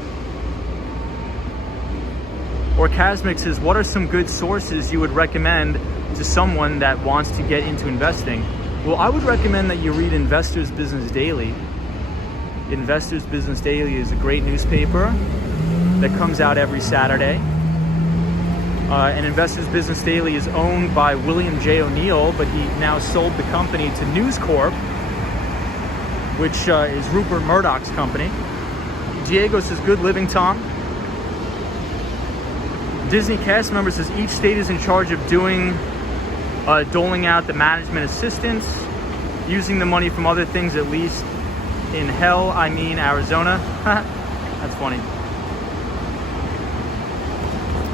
Orcasmic says, what are some good sources you would recommend to someone that wants to get into investing? Well, I would recommend that you read Investors Business Daily. Investors Business Daily is a great newspaper that comes out every Saturday. And Investors Business Daily is owned by William J. O'Neill, but he now sold the company to News Corp, which is Rupert Murdoch's company. Diego says, good living, Tom. Disney cast member says, each state is in charge of doling out the management assistance, using the money from other things, at least in hell, I mean Arizona. That's funny.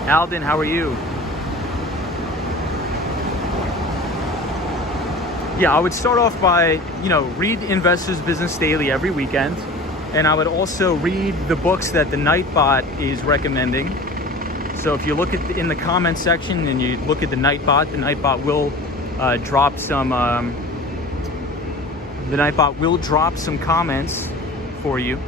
Alden, how are you? Yeah, I would start off by, read Investors Business Daily every weekend. And I would also read the books that the Nightbot is recommending. So if you look in the comment section and you look at the Nightbot will drop some comments for you.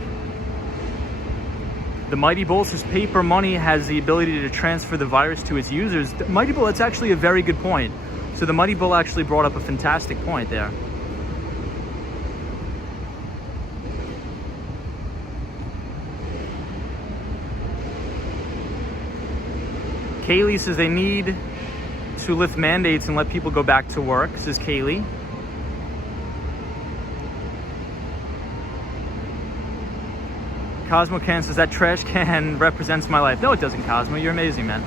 The Mighty Bull says paper money has the ability to transfer the virus to its users. Mighty Bull, that's actually a very good point. So the Mighty Bull actually brought up a fantastic point there. Kaylee says they need to lift mandates and let people go back to work, says Kaylee. Cosmo Can says that trash can represents my life. No, it doesn't, Cosmo. You're amazing, man.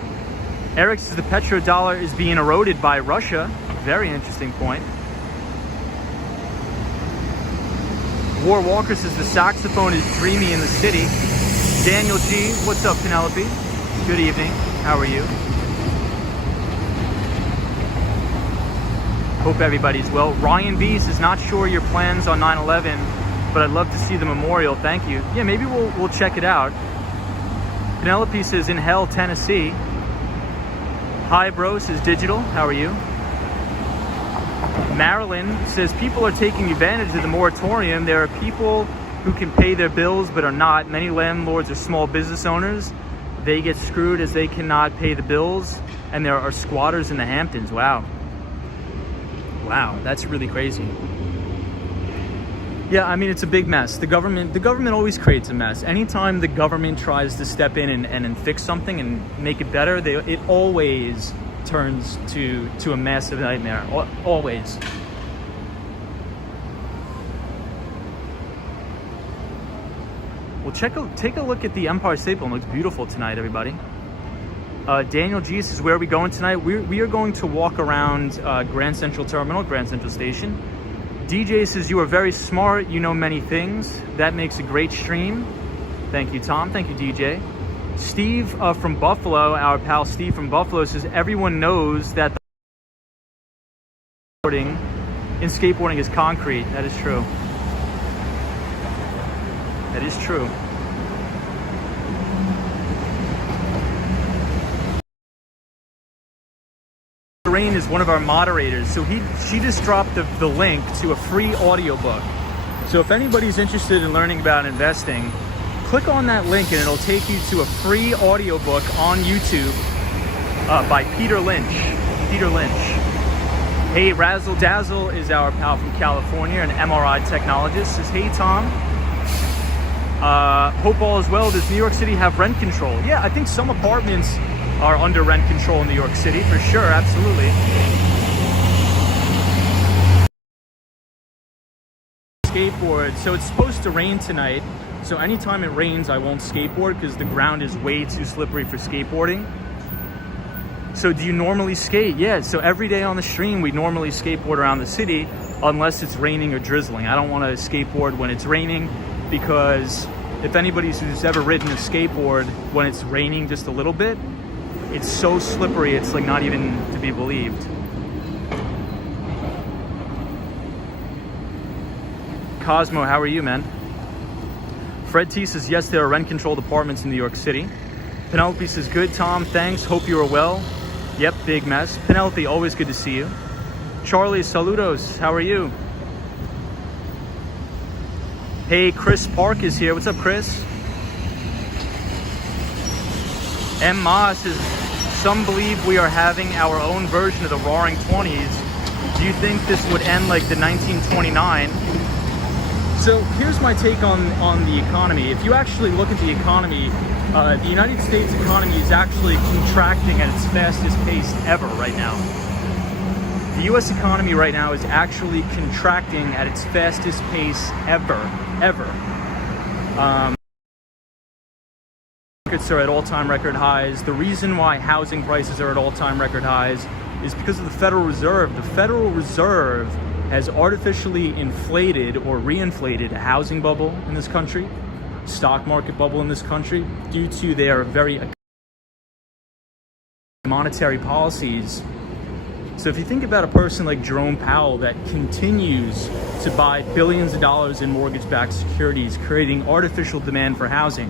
Eric says the petrodollar is being eroded by Russia. Very interesting point. War Walker says the saxophone is dreamy in the city. Daniel G, what's up, Penelope? Good evening. How are you? Hope everybody's well. Ryan B says not sure your plans on 9/11, but I'd love to see the memorial. Thank you. Yeah, maybe we'll check it out. Penelope says in hell, Tennessee. Hi, bro, says Digital. How are you? Marilyn says people are taking advantage of the moratorium. There are people who can pay their bills but are not. Many landlords are small business owners. They get screwed as they cannot pay the bills. And there are squatters in the Hamptons. Wow. Wow, that's really crazy. Yeah, I mean, it's a big mess. The government always creates a mess. Anytime the government tries to step in and fix something and make it better, it always turns to a massive nightmare. Always. Well, take a look at the Empire State Building. It looks beautiful tonight, everybody. Daniel G says, where are we going tonight? We are going to walk around Grand Central Terminal, Grand Central Station. DJ says, you are very smart. You know many things. That makes a great stream. Thank you, Tom. Thank you, DJ. Steve from Buffalo, our pal Steve from Buffalo, says, everyone knows that the skateboarding is concrete. That is true. That is true. Rain is one of our moderators, so she just dropped the link to a free audiobook. So if anybody's interested in learning about investing, click on that link and it'll take you to a free audiobook on YouTube by Peter Lynch. Peter Lynch. Hey, Razzle Dazzle is our pal from California, an MRI technologist. Says, hey, Tom. Hope all is well. Does New York City have rent control? Yeah, I think some apartments are under rent control in New York City, for sure, absolutely. Skateboard. So it's supposed to rain tonight. So anytime it rains, I won't skateboard because the ground is way too slippery for skateboarding. So do you normally skate? Yeah, so every day on the stream, we normally skateboard around the city unless it's raining or drizzling. I don't want to skateboard when it's raining because if anybody's who's ever ridden a skateboard when it's raining just a little bit, it's so slippery, it's like not even to be believed. Cosmo, how are you, man? Fred T says, yes, there are rent-controlled apartments in New York City. Penelope says, good, Tom, thanks, hope you are well. Yep, big mess. Penelope, always good to see you. Charlie, saludos, how are you? Hey, Chris Park is here. What's up, Chris? M. Ma says, some believe we are having our own version of the Roaring 20s. Do you think this would end like the 1929? So here's my take on the economy. If you actually look at the economy, the United States economy is actually contracting at its fastest pace ever right now. The U.S. economy right now is actually contracting at its fastest pace ever. Markets are at all-time record highs. The reason why housing prices are at all-time record highs is because of the Federal Reserve. The Federal Reserve has artificially inflated or reinflated a housing bubble in this country, stock market bubble in this country, due to their very monetary policies. So if you think about a person like Jerome Powell that continues to buy billions of dollars in mortgage-backed securities, creating artificial demand for housing,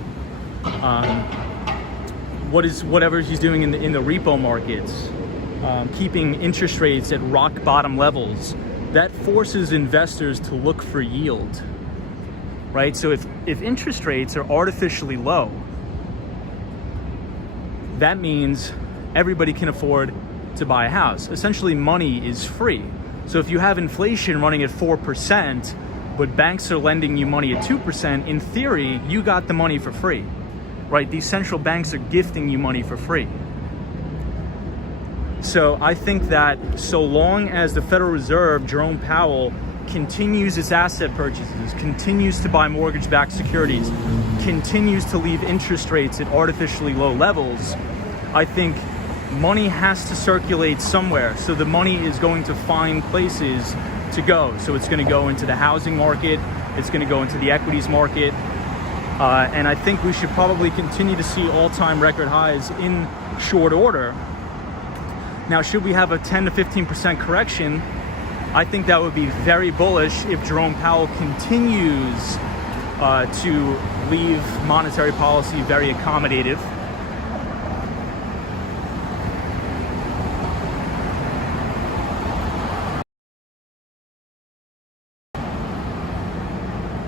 whatever he's doing in the repo markets, keeping interest rates at rock bottom levels, that forces investors to look for yield, right? So if interest rates are artificially low, that means everybody can afford to buy a house. Essentially, money is free. So if you have inflation running at 4%, but banks are lending you money at 2%, in theory, you got the money for free, right? These central banks are gifting you money for free. So I think that so long as the Federal Reserve, Jerome Powell, continues its asset purchases, continues to buy mortgage-backed securities, continues to leave interest rates at artificially low levels, I think money has to circulate somewhere. So the money is going to find places to go. So it's going to go into the housing market, it's going to go into the equities market, and I think we should probably continue to see all-time record highs in short order. Now, should we have a 10 to 15% correction, I think that would be very bullish if Jerome Powell continues to leave monetary policy very accommodative.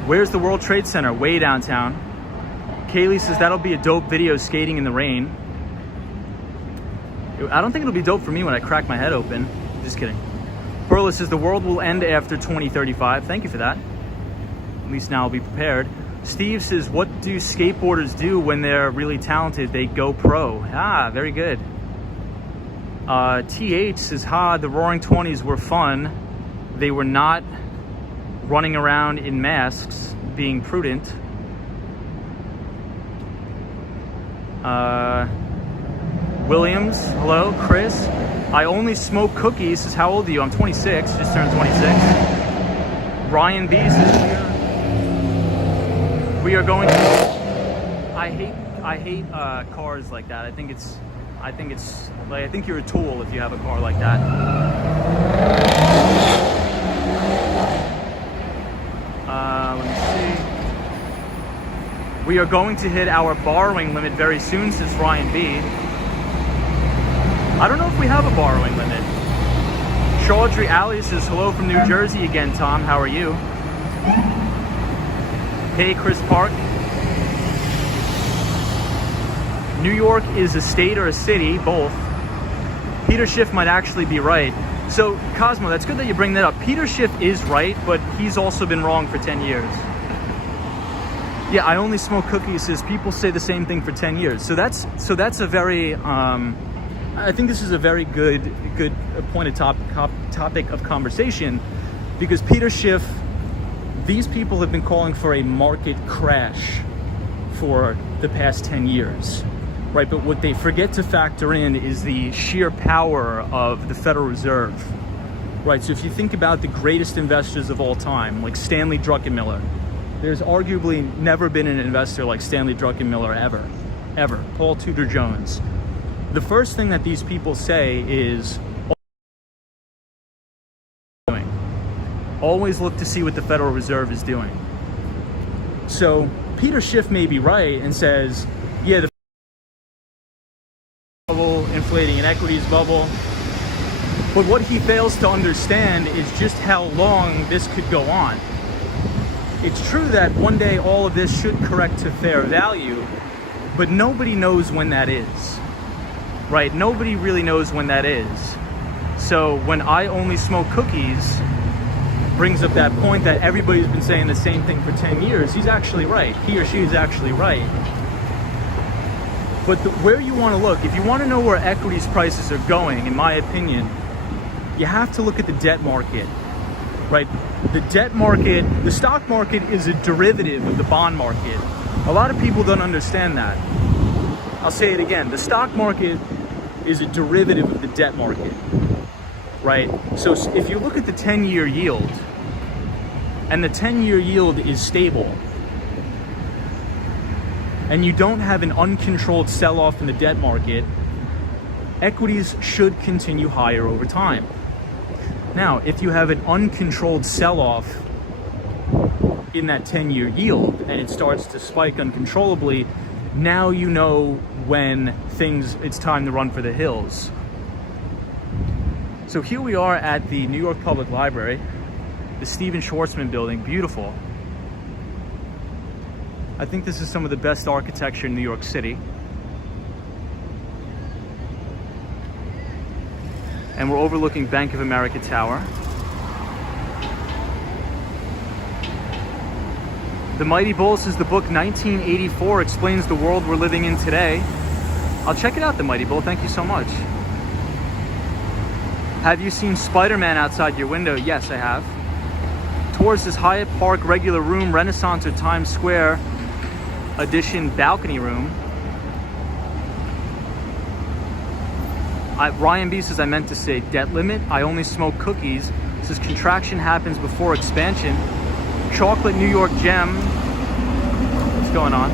Where's the World Trade Center? Way downtown. Kaylee says that'll be a dope video, skating in the rain. I don't think it'll be dope for me when I crack my head open. Just kidding. Perla says the world will end after 2035. Thank you for that. At least now I'll be prepared. Steve says, what do skateboarders do when they're really talented? They go pro. Ah, very good. TH says, the Roaring 20s were fun. They were not running around in masks, being prudent. Williams, hello. Chris, I only smoke cookies. Says, how old are you? I'm 26, just turned 26. Ryan B says, we are going to... I hate cars like that. I think you're a tool if you have a car like that. Let me see. We are going to hit our borrowing limit very soon, says Ryan B. I don't know if we have a borrowing limit. Chaudhry Ali says, hello from New Jersey again, Tom. How are you? Hey, Chris Park. New York is a state or a city, both. Peter Schiff might actually be right. So, Cosmo, that's good that you bring that up. Peter Schiff is right, but he's also been wrong for 10 years. Yeah, I only smoke cookies, says people say the same thing for 10 years. So that's a very, I think this is a very good point of topic of conversation, because Peter Schiff, these people have been calling for a market crash for the past 10 years, right? But what they forget to factor in is the sheer power of the Federal Reserve, right? So if you think about the greatest investors of all time, like Stanley Druckenmiller, there's arguably never been an investor like Stanley Druckenmiller ever. Paul Tudor Jones. The first thing that these people say is, always look to see what the Federal Reserve is doing. So Peter Schiff may be right and says, yeah, the bubble, inflating an equities bubble. But what he fails to understand is just how long this could go on. It's true that one day all of this should correct to fair value, but nobody knows when that is, right? Nobody really knows when that is. So when I only smoke cookies brings up that point that everybody's been saying the same thing for 10 years. He's actually right. He or she is actually right. But where you want to look, if you want to know where equities prices are going, in my opinion, you have to look at the debt market, right? The debt market, the stock market is a derivative of the bond market. A lot of people don't understand that. I'll say it again. The stock market is a derivative of the debt market, right? So if you look at the 10-year yield, and the 10-year yield is stable, and you don't have an uncontrolled sell-off in the debt market, equities should continue higher over time. Now, if you have an uncontrolled sell-off in that 10-year yield and it starts to spike uncontrollably, now you know when it's time to run for the hills. So here we are at the New York Public Library, the Stephen Schwarzman building, beautiful. I think this is some of the best architecture in New York City. And we're overlooking Bank of America Tower. The Mighty Bull says the book 1984 explains the world we're living in today. I'll check it out, The Mighty Bull. Thank you so much. Have you seen Spider-Man outside your window? Yes, I have. Tours this Hyatt Park regular room, Renaissance or Times Square edition balcony room. Ryan B says, I meant to say debt limit. I only smoke cookies. Says contraction happens before expansion. Chocolate New York gem. What's going on?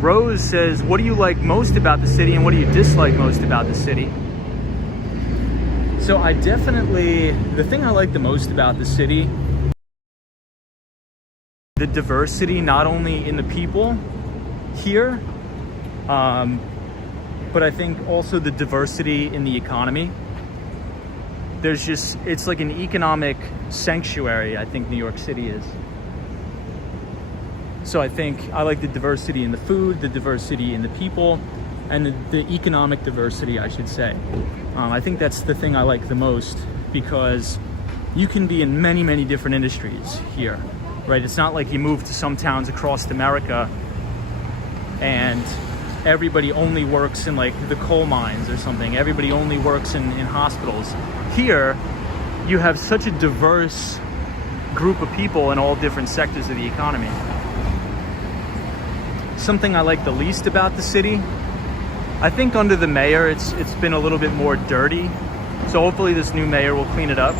Rose says, what do you like most about the city and what do you dislike most about the city? So the thing I like the most about the city the diversity, not only in the people here, but I think also the diversity in the economy. It's like an economic sanctuary, I think New York City is. So I think I like the diversity in the food, the diversity in the people, and the economic diversity, I should say. I think that's the thing I like the most, because you can be in many, many different industries here, right? It's not like you move to some towns across America and everybody only works in like the coal mines or something. Everybody only works in hospitals. Here, you have such a diverse group of people in all different sectors of the economy. Something I like the least about the city, I think under the mayor, it's been a little bit more dirty. So hopefully this new mayor will clean it up.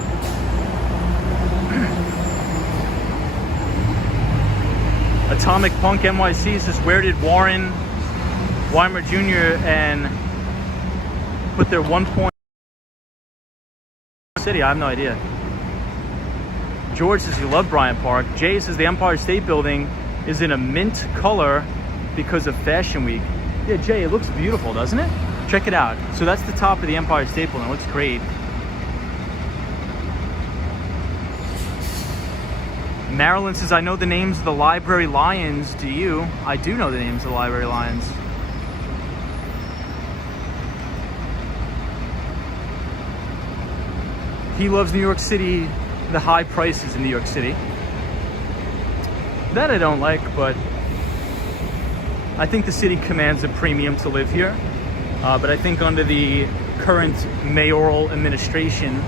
Atomic Punk NYC says, where did Warren Weimer Jr. and put their 1 point city? I have no idea. George says you love Bryant Park. Jay says the Empire State Building is in a mint color because of Fashion Week. Yeah, Jay, it looks beautiful, doesn't it? Check it out. So that's the top of the Empire State Building. It looks great. Marilyn says, I know the names of the Library Lions. Do you? I do know the names of the Library Lions. He loves New York City, the high prices in New York City. That I don't like, but I think the city commands a premium to live here. But I think under the current mayoral administration,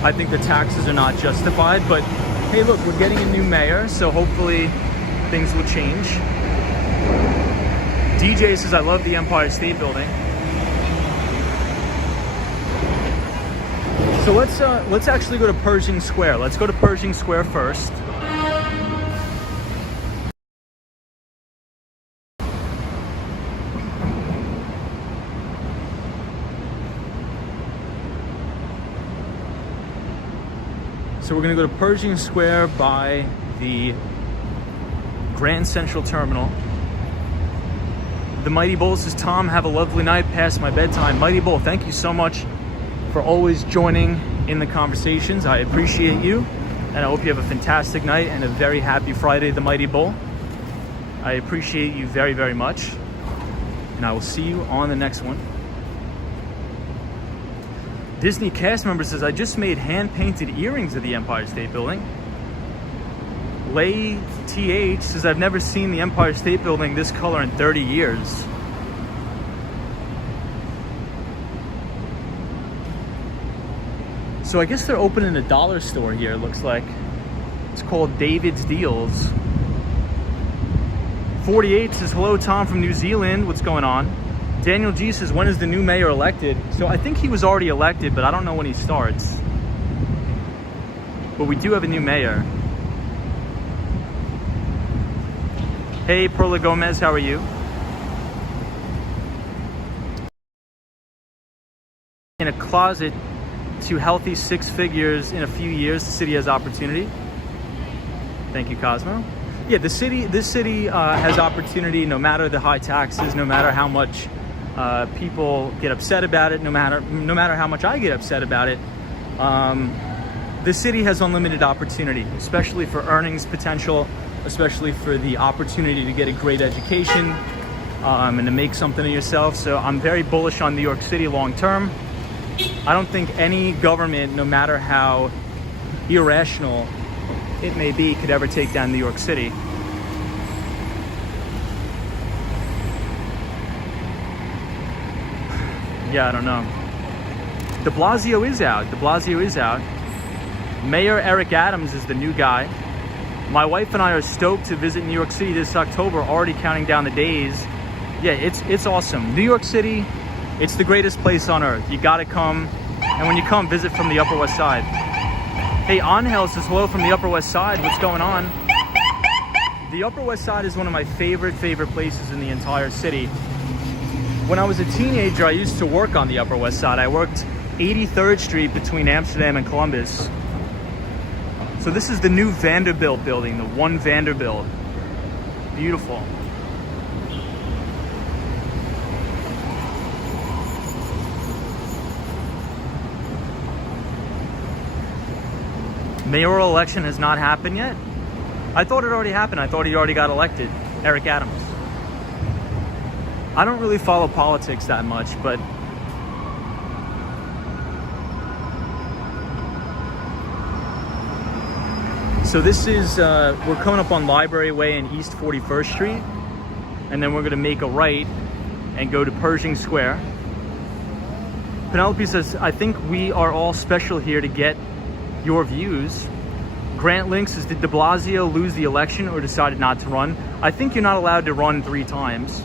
I think the taxes are not justified. But hey, look, we're getting a new mayor, so hopefully things will change. DJ says, I love the Empire State Building. So let's actually go to Pershing Square. Let's go to Pershing Square first. So we're gonna go to Pershing Square by the Grand Central Terminal. The Mighty Bull says, Tom, have a lovely night past my bedtime. Mighty Bull, thank you so much for always joining in the conversations. I appreciate you, and I hope you have a fantastic night and a very happy Friday, the Mighty Bull. I appreciate you very, very much, and I will see you on the next one. Disney cast member says, I just made hand-painted earrings of the Empire State Building. Lay TH says, I've never seen the Empire State Building this color in 30 years. So I guess they're opening a dollar store here, it looks like. It's called David's Deals. 48 says, hello, Tom from New Zealand. What's going on? Daniel G says, when is the new mayor elected? So I think he was already elected, but I don't know when he starts. But we do have a new mayor. Hey, Perla Gomez, how are you? In a closet to healthy 6 figures in a few years, the city has opportunity. Thank you, Cosmo. Yeah, this city has opportunity no matter the high taxes, no matter how much people get upset about it, no matter how much I get upset about it. The city has unlimited opportunity, especially for earnings potential, especially for the opportunity to get a great education and to make something of yourself. So I'm very bullish on New York City long term. I don't think any government, no matter how irrational it may be, could ever take down New York City. Yeah, I don't know. De Blasio is out. De Blasio is out. Mayor Eric Adams is the new guy. My wife and I are stoked to visit New York City this October, already counting down the days. Yeah, it's awesome. New York City, it's the greatest place on earth. You gotta come, and when you come, visit from the Upper West Side. Hey, Angel says hello from the Upper West Side. What's going on? The Upper West Side is one of my favorite places in the entire city. When I was a teenager, I used to work on the Upper West Side. I worked 83rd Street between Amsterdam and Columbus. So this is the new Vanderbilt building, the One Vanderbilt. Beautiful. Mayoral election has not happened yet. I thought it already happened. I thought he already got elected, Eric Adams. I don't really follow politics that much, but so this is, we're coming up on Library Way and East 41st Street, and then we're gonna make a right and go to Pershing Square. Penelope says, I think we are all special here to get your views. Grant Link says, did de Blasio lose the election or decided not to run? I think you're not allowed to run 3 times.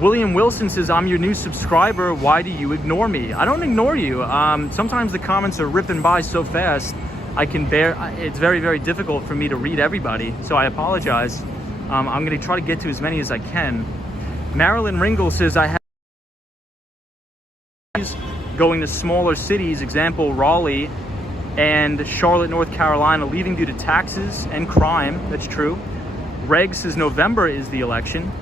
William Wilson says, I'm your new subscriber. Why do you ignore me? I don't ignore you. Sometimes the comments are ripping by so fast. It's very, very difficult for me to read everybody, so I apologize. I'm going to try to get to as many as I can. Marilyn Ringel says, I have going to smaller cities, example Raleigh and Charlotte, North Carolina, leaving due to taxes and crime. That's true. Reg says November is the election.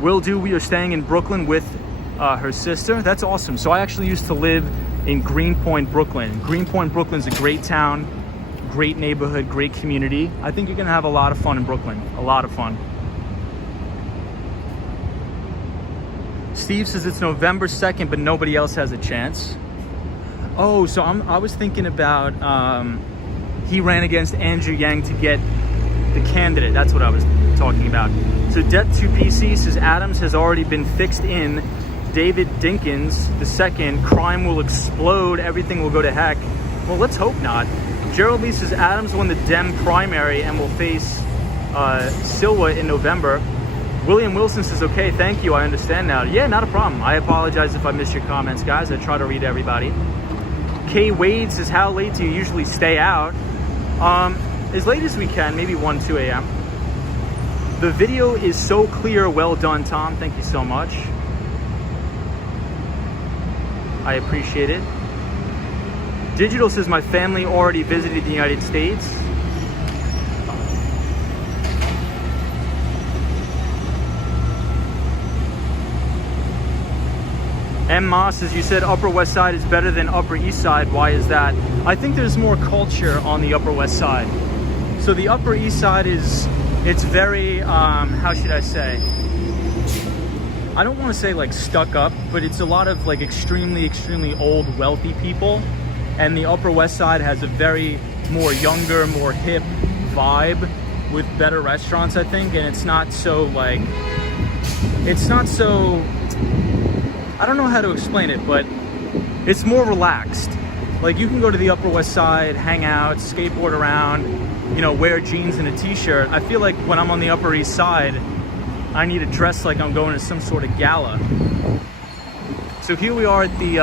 Will do, we are staying in Brooklyn with her sister. That's awesome. So I actually used to live in Greenpoint, Brooklyn. Greenpoint, Brooklyn's a great town, great neighborhood, great community. I think you're gonna have a lot of fun in Brooklyn, a lot of fun. Steve says it's November 2nd, but nobody else has a chance. Oh, so I was thinking about, he ran against Andrew Yang to get the candidate. That's what I was talking about. So Det2PC says Adams has already been fixed in. David Dinkins II, crime will explode, everything will go to heck. Well, let's hope not. Gerald Lee says Adams won the Dem primary and will face Silwa in November. William Wilson says, okay, thank you, I understand now. Yeah, not a problem. I apologize if I missed your comments, guys. I try to read everybody. Kay Wade says, how late do you usually stay out? As late as we can, maybe 1, 2 a.m. The video is so clear. Well done, Tom. Thank you so much. I appreciate it. Digital says, my family already visited the United States. M. Moss says, you said Upper West Side is better than Upper East Side. Why is that? I think there's more culture on the Upper West Side. So the Upper East Side it's very, how should I say? I don't want to say like stuck up, but it's a lot of like extremely, extremely old, wealthy people. And the Upper West Side has a very more younger, more hip vibe with better restaurants, I think. And it's not so like, I don't know how to explain it, but it's more relaxed. Like you can go to the Upper West Side, hang out, skateboard around, you know, wear jeans and a t-shirt. I feel like when I'm on the Upper East Side, I need to dress like I'm going to some sort of gala. So here we are at the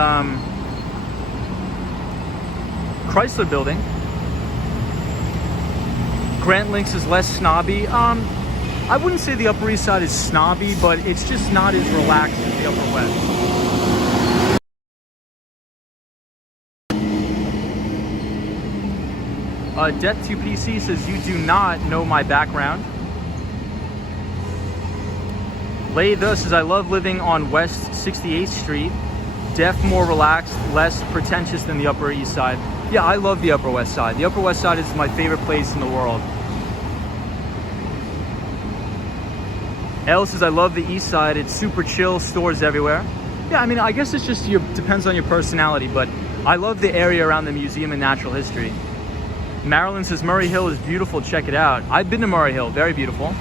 Chrysler building. Grant Links is less snobby. I wouldn't say the Upper East Side is snobby, but it's just not as relaxed as the Upper West. Det2PC says, you do not know my background. Latha says, I love living on West 68th Street. Def, more relaxed, less pretentious than the Upper East Side. Yeah, I love the Upper West Side. The Upper West Side is my favorite place in the world. Elle says, I love the East Side. It's super chill, stores everywhere. Yeah, I mean, I guess it's just depends on your personality, but I love the area around the Museum of Natural History. Marilyn says, Murray Hill is beautiful, check it out. I've been to Murray Hill, very beautiful.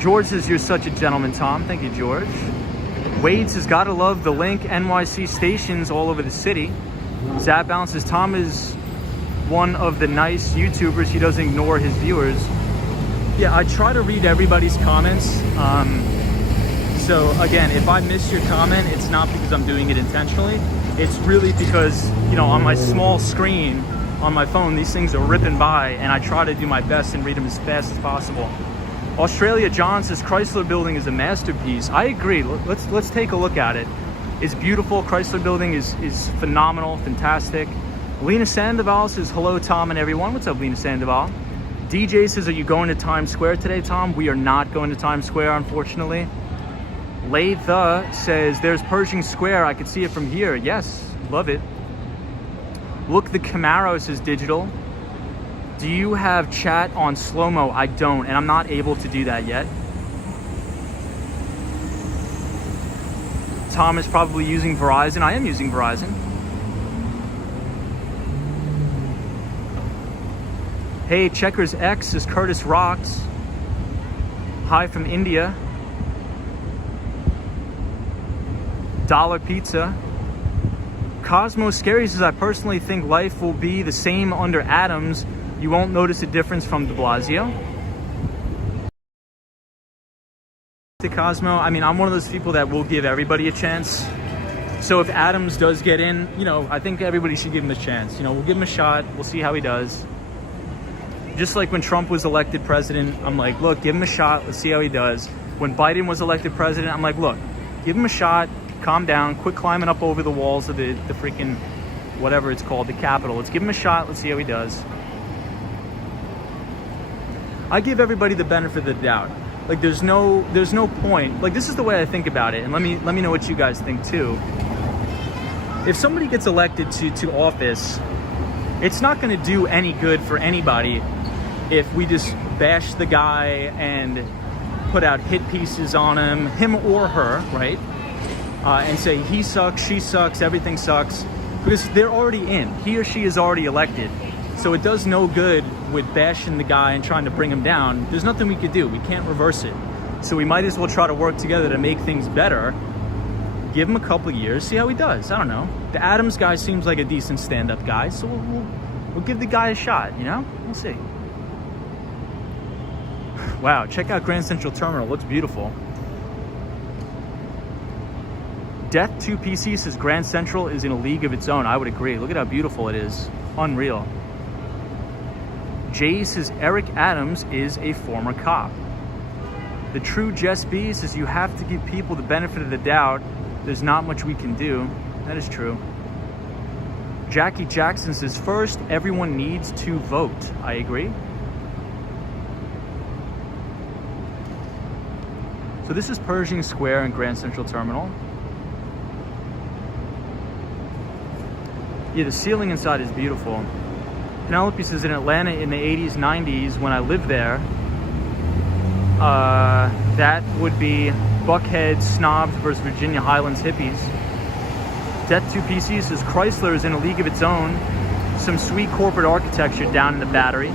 George says, you're such a gentleman, Tom. Thank you, George. Wade says, gotta love the Link NYC stations all over the city. Zap Balance says, Tom is one of the nice YouTubers. He doesn't ignore his viewers. Yeah, I try to read everybody's comments. So again, if I miss your comment, it's not because I'm doing it intentionally. It's really because, you know, on my small screen on my phone, these things are ripping by, and I try to do my best and read them as fast as possible. Australia John says Chrysler Building is a masterpiece. I agree. Let's take a look at it. It's beautiful. Chrysler Building is phenomenal, fantastic. Lena Sandoval says hello, Tom and everyone. What's up, Lena Sandoval? DJ says, are you going to Times Square today, Tom? We are not going to Times Square, unfortunately. Latha says there's Pershing Square. I could see it from here. Yes, love it. Look, the Camaro says digital. Do you have chat on slow-mo? I don't, and I'm not able to do that yet. Tom is probably using Verizon. I am using Verizon. Hey, Checkers X is Curtis Rocks. Hi from India. Dollar Pizza. Cosmo Scary says, I personally think life will be the same under Adams. You won't notice a difference from de Blasio. To Cosmo, I mean, I'm one of those people that will give everybody a chance. So if Adams does get in, you know, I think everybody should give him a chance. You know, we'll give him a shot. We'll see how he does. Just like when Trump was elected president, I'm like, look, give him a shot. Let's see how he does. When Biden was elected president, I'm like, look, give him a shot. Calm down. Quit climbing up over the walls of the freaking, whatever it's called, the Capitol. Let's give him a shot. Let's see how he does. I give everybody the benefit of the doubt. Like there's no point. Like this is the way I think about it, and let me know what you guys think too. If somebody gets elected to office, it's not going to do any good for anybody if we just bash the guy and put out hit pieces on him or her, right? And say he sucks, she sucks, everything sucks, because they're already in. He or she is already elected. So it does no good with bashing the guy and trying to bring him down. There's nothing we could do. We can't reverse it. So we might as well try to work together to make things better. Give him a couple of years, see how he does. I don't know. The Adams guy seems like a decent stand-up guy, so we'll give the guy a shot, you know? We'll see. Wow, check out Grand Central Terminal. Looks beautiful. Death 2PC says Grand Central is in a league of its own. I would agree. Look at how beautiful it is. Unreal. Jay says Eric Adams is a former cop. The true Jess B says you have to give people the benefit of the doubt. There's not much we can do. That is true. Jackie Jackson says first, everyone needs to vote. I agree. So this is Pershing Square and Grand Central Terminal. Yeah, the ceiling inside is beautiful. Penelope says in Atlanta in the 80s, 90s, when I lived there, that would be Buckhead snobs versus Virginia Highlands hippies. Death 2PC says Chrysler is in a league of its own. Some sweet corporate architecture down in the Battery.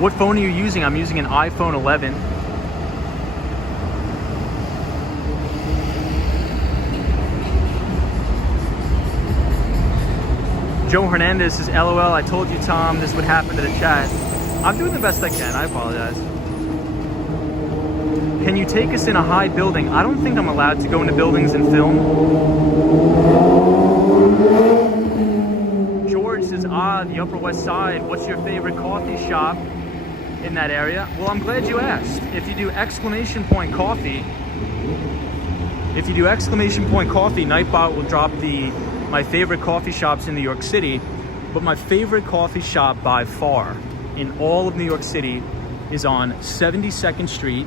What phone are you using? I'm using an iPhone 11. Joe Hernandez says, LOL, I told you, Tom, this would happen to the chat. I'm doing the best I can. I apologize. Can you take us in a high building? I don't think I'm allowed to go into buildings and film. George says, the Upper West Side. What's your favorite coffee shop in that area? Well, I'm glad you asked. If you do exclamation point coffee, Nightbot will drop my favorite coffee shops in New York City. But my favorite coffee shop by far in all of New York City is on 72nd Street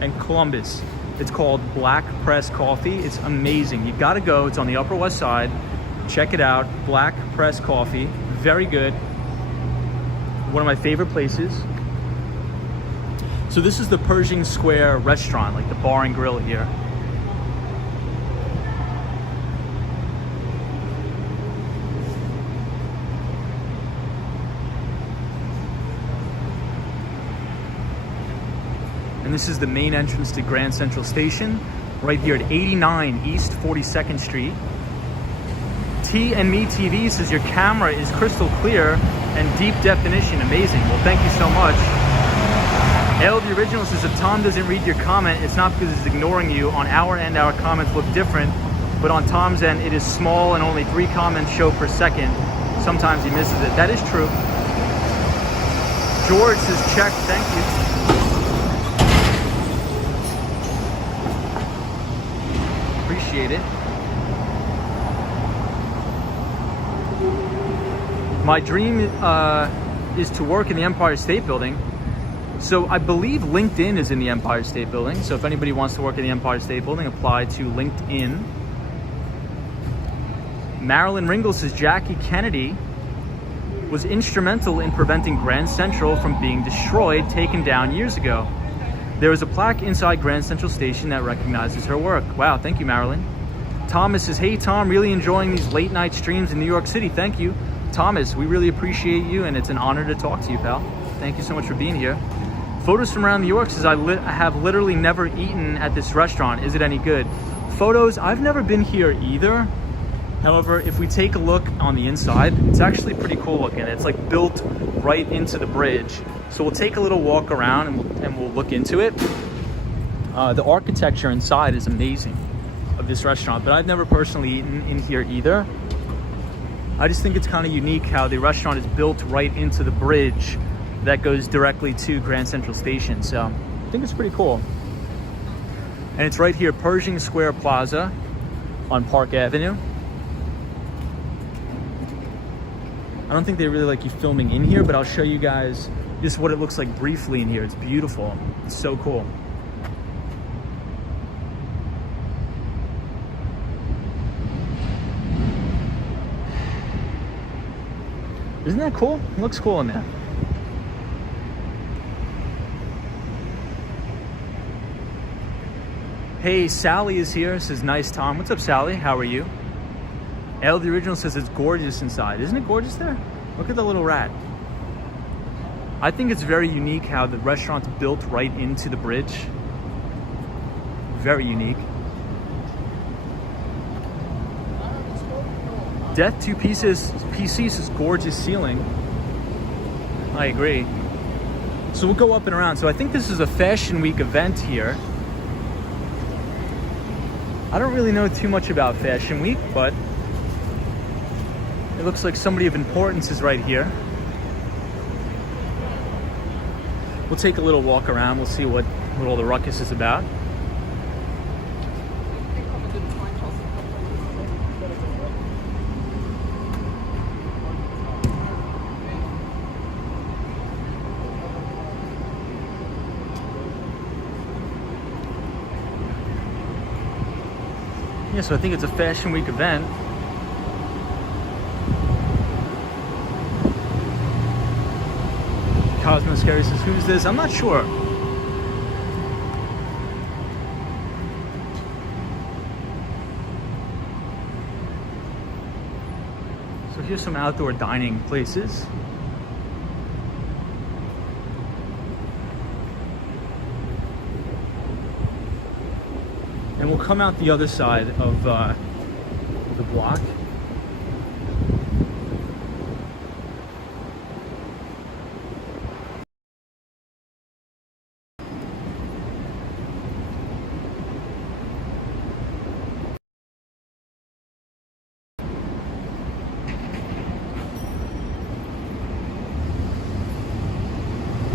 and Columbus. It's called Black Press Coffee. It's amazing. You gotta go. It's on the Upper West Side. Check it out. Black Press Coffee. Very good. One of my favorite places. So this is the Pershing Square restaurant, like the bar and grill here. And this is the main entrance to Grand Central Station, right here at 89 East 42nd Street. T&Me TV says your camera is crystal clear and deep definition. Amazing. Well, thank you so much. L the Original says if Tom doesn't read your comment, it's not because he's ignoring you. On our end, our comments look different, but on Tom's end, it is small and only 3 comments show per second. sometimes he misses it. That is true. George says check, thank you. Appreciate it. My dream is to work in the Empire State Building. So I believe LinkedIn is in the Empire State Building. So if anybody wants to work in the Empire State Building, apply to LinkedIn. Marilyn Ringel says Jackie Kennedy was instrumental in preventing Grand Central from being destroyed, taken down years ago. There is a plaque inside Grand Central Station that recognizes her work. Wow, thank you, Marilyn. Thomas says, hey Tom, really enjoying these late night streams in New York City. Thank you. Thomas, we really appreciate you, and it's an honor to talk to you, pal. Thank you so much for being here. Photos from around New York says, I have literally never eaten at this restaurant. Is it any good? Photos, I've never been here either. However, if we take a look on the inside, it's actually pretty cool looking. It's like built right into the bridge. So we'll take a little walk around and we'll look into it. The architecture inside is amazing of this restaurant, but I've never personally eaten in here either. I just think it's kind of unique how the restaurant is built right into the bridge that goes directly to Grand Central Station. So I think it's pretty cool. And it's right here, Pershing Square Plaza on Park Avenue. I don't think they really like you filming in here, but I'll show you guys just what it looks like briefly in here. It's beautiful. It's so cool. Isn't that cool? It looks cool in there. Hey, Sally is here. Says, nice, Tom. What's up, Sally? How are you? El the Original says it's gorgeous inside. Isn't it gorgeous there? Look at the little rat. I think it's very unique how the restaurant's built right into the bridge. Very unique. Death Two Pieces is gorgeous ceiling. I agree. So we'll go up and around. So I think this is a Fashion Week event here. I don't really know too much about Fashion Week, but it looks like somebody of importance is right here. We'll take a little walk around. We'll see what all the ruckus is about. Yeah, so I think it's a Fashion Week event. Cosmo Scary says, who's this? I'm not sure. So here's some outdoor dining places. And we'll come out the other side of the block.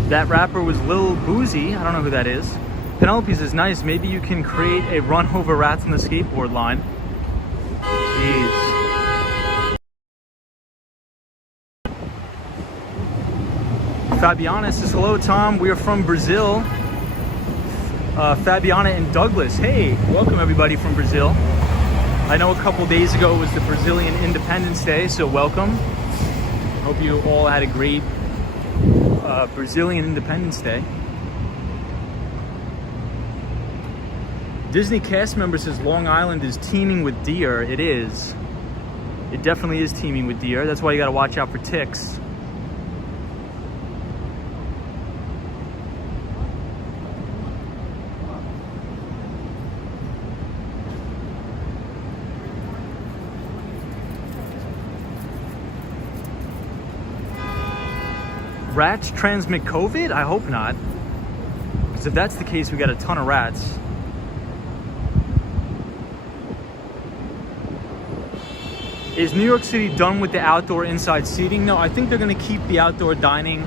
That rapper was Lil Boozy. I don't know who that is. Penelope says, nice, maybe you can create a run over rats on the skateboard line. Jeez. Fabiana says, hello Tom, we are from Brazil. Fabiana and Douglas, hey, welcome everybody from Brazil. I know a couple days ago was the Brazilian Independence Day, so welcome. Hope you all had a great Brazilian Independence Day. Disney cast member says Long Island is teeming with deer. It is. It definitely is teeming with deer. That's why you gotta watch out for ticks. Rats transmit COVID? I hope not. Because if that's the case, we got a ton of rats. Is New York City done with the outdoor inside seating? No, I think they're going to keep the outdoor dining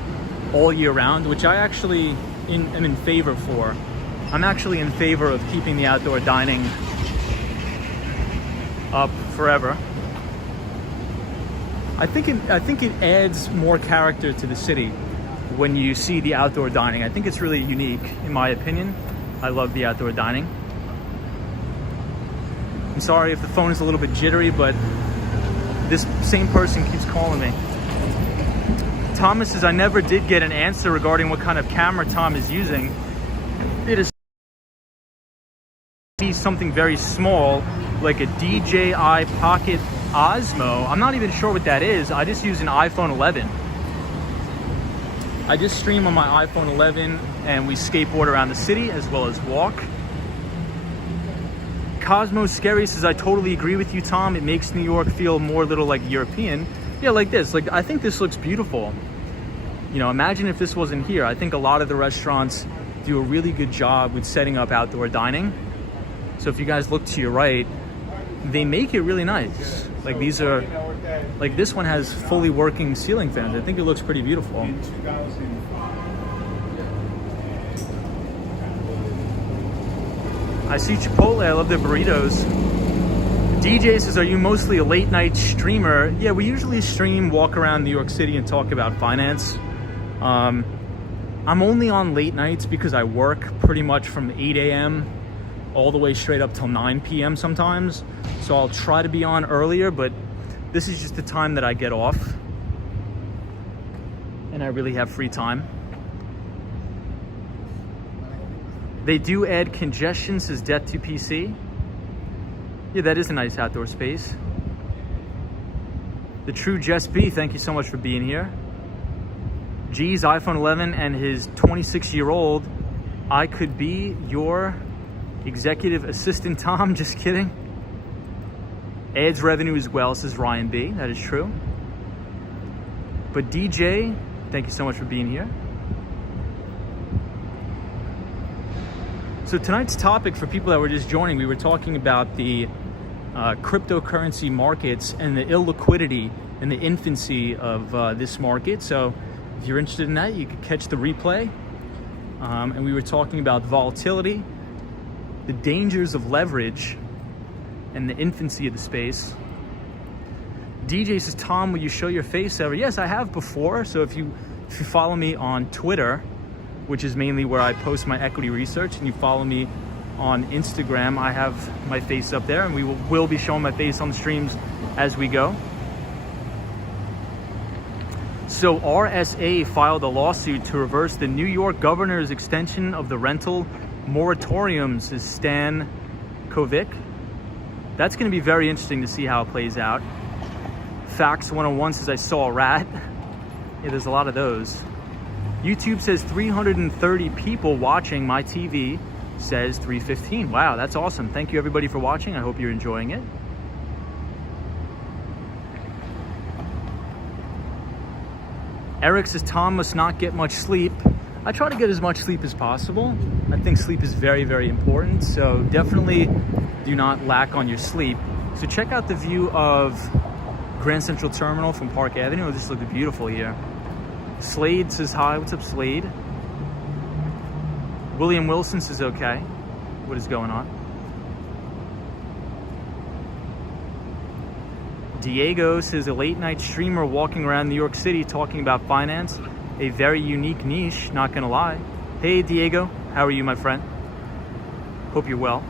all year round, which I actually am in favor for. I'm actually in favor of keeping the outdoor dining up forever. I think it adds more character to the city when you see the outdoor dining. I think it's really unique, in my opinion. I love the outdoor dining. I'm sorry if the phone is a little bit jittery, but this same person keeps calling me. Thomas says, I never did get an answer regarding what kind of camera Tom is using. It is something very small, like a DJI Pocket Osmo. I'm not even sure what that is. I just use an iPhone 11. I just stream on my iPhone 11 and we skateboard around the city as well as walk. Cosmo Scary says, I totally agree with you, Tom. It makes New York feel more little like European. Yeah, like this. Like, I think this looks beautiful. You know, imagine if this wasn't here. I think a lot of the restaurants do a really good job with setting up outdoor dining. So if you guys look to your right, they make it really nice. Like these are, like this one has fully working ceiling fans. I think it looks pretty beautiful. I see Chipotle, I love their burritos. DJ says, are you mostly a late night streamer? Yeah, we usually stream, walk around New York City and talk about finance. I'm only on late nights because I work pretty much from 8 a.m. all the way straight up till 9 p.m. sometimes. So I'll try to be on earlier, but this is just the time that I get off and I really have free time. They do add congestion, says Death to PC. Yeah, that is a nice outdoor space. The True Jess B, thank you so much for being here. G's iPhone 11 and his 26-year-old, I could be your executive assistant, Tom. Just kidding. Adds revenue as well, says Ryan B. That is true. But DJ, thank you so much for being here. So tonight's topic, for people that were just joining, we were talking about the cryptocurrency markets and the illiquidity and the infancy of this market. So if you're interested in that, you could catch the replay. And we were talking about volatility, the dangers of leverage, and the infancy of the space. DJ says, Tom, will you show your face ever? Yes, I have before. So if you follow me on Twitter, which is mainly where I post my equity research, and you follow me on Instagram, I have my face up there, and we will be showing my face on the streams as we go. So RSA filed a lawsuit to reverse the New York governor's extension of the rental moratoriums, says Stan Kovic. That's going to be very interesting to see how it plays out. Facts 101 says, I saw a rat. Yeah, there's a lot of those. YouTube says 330 people watching my TV, says 315. Wow, that's awesome. Thank you everybody for watching. I hope you're enjoying it. Eric says, Tom must not get much sleep. I try to get as much sleep as possible. I think sleep is very, very important. So definitely do not lack on your sleep. So check out the view of Grand Central Terminal from Park Avenue. This looks beautiful here. Slade says hi. What's up, Slade? William Wilson says okay. What is going on? Diego says, a late night streamer walking around New York City talking about finance. A very unique niche, not gonna lie. Hey Diego, how are you, my friend? Hope you're well.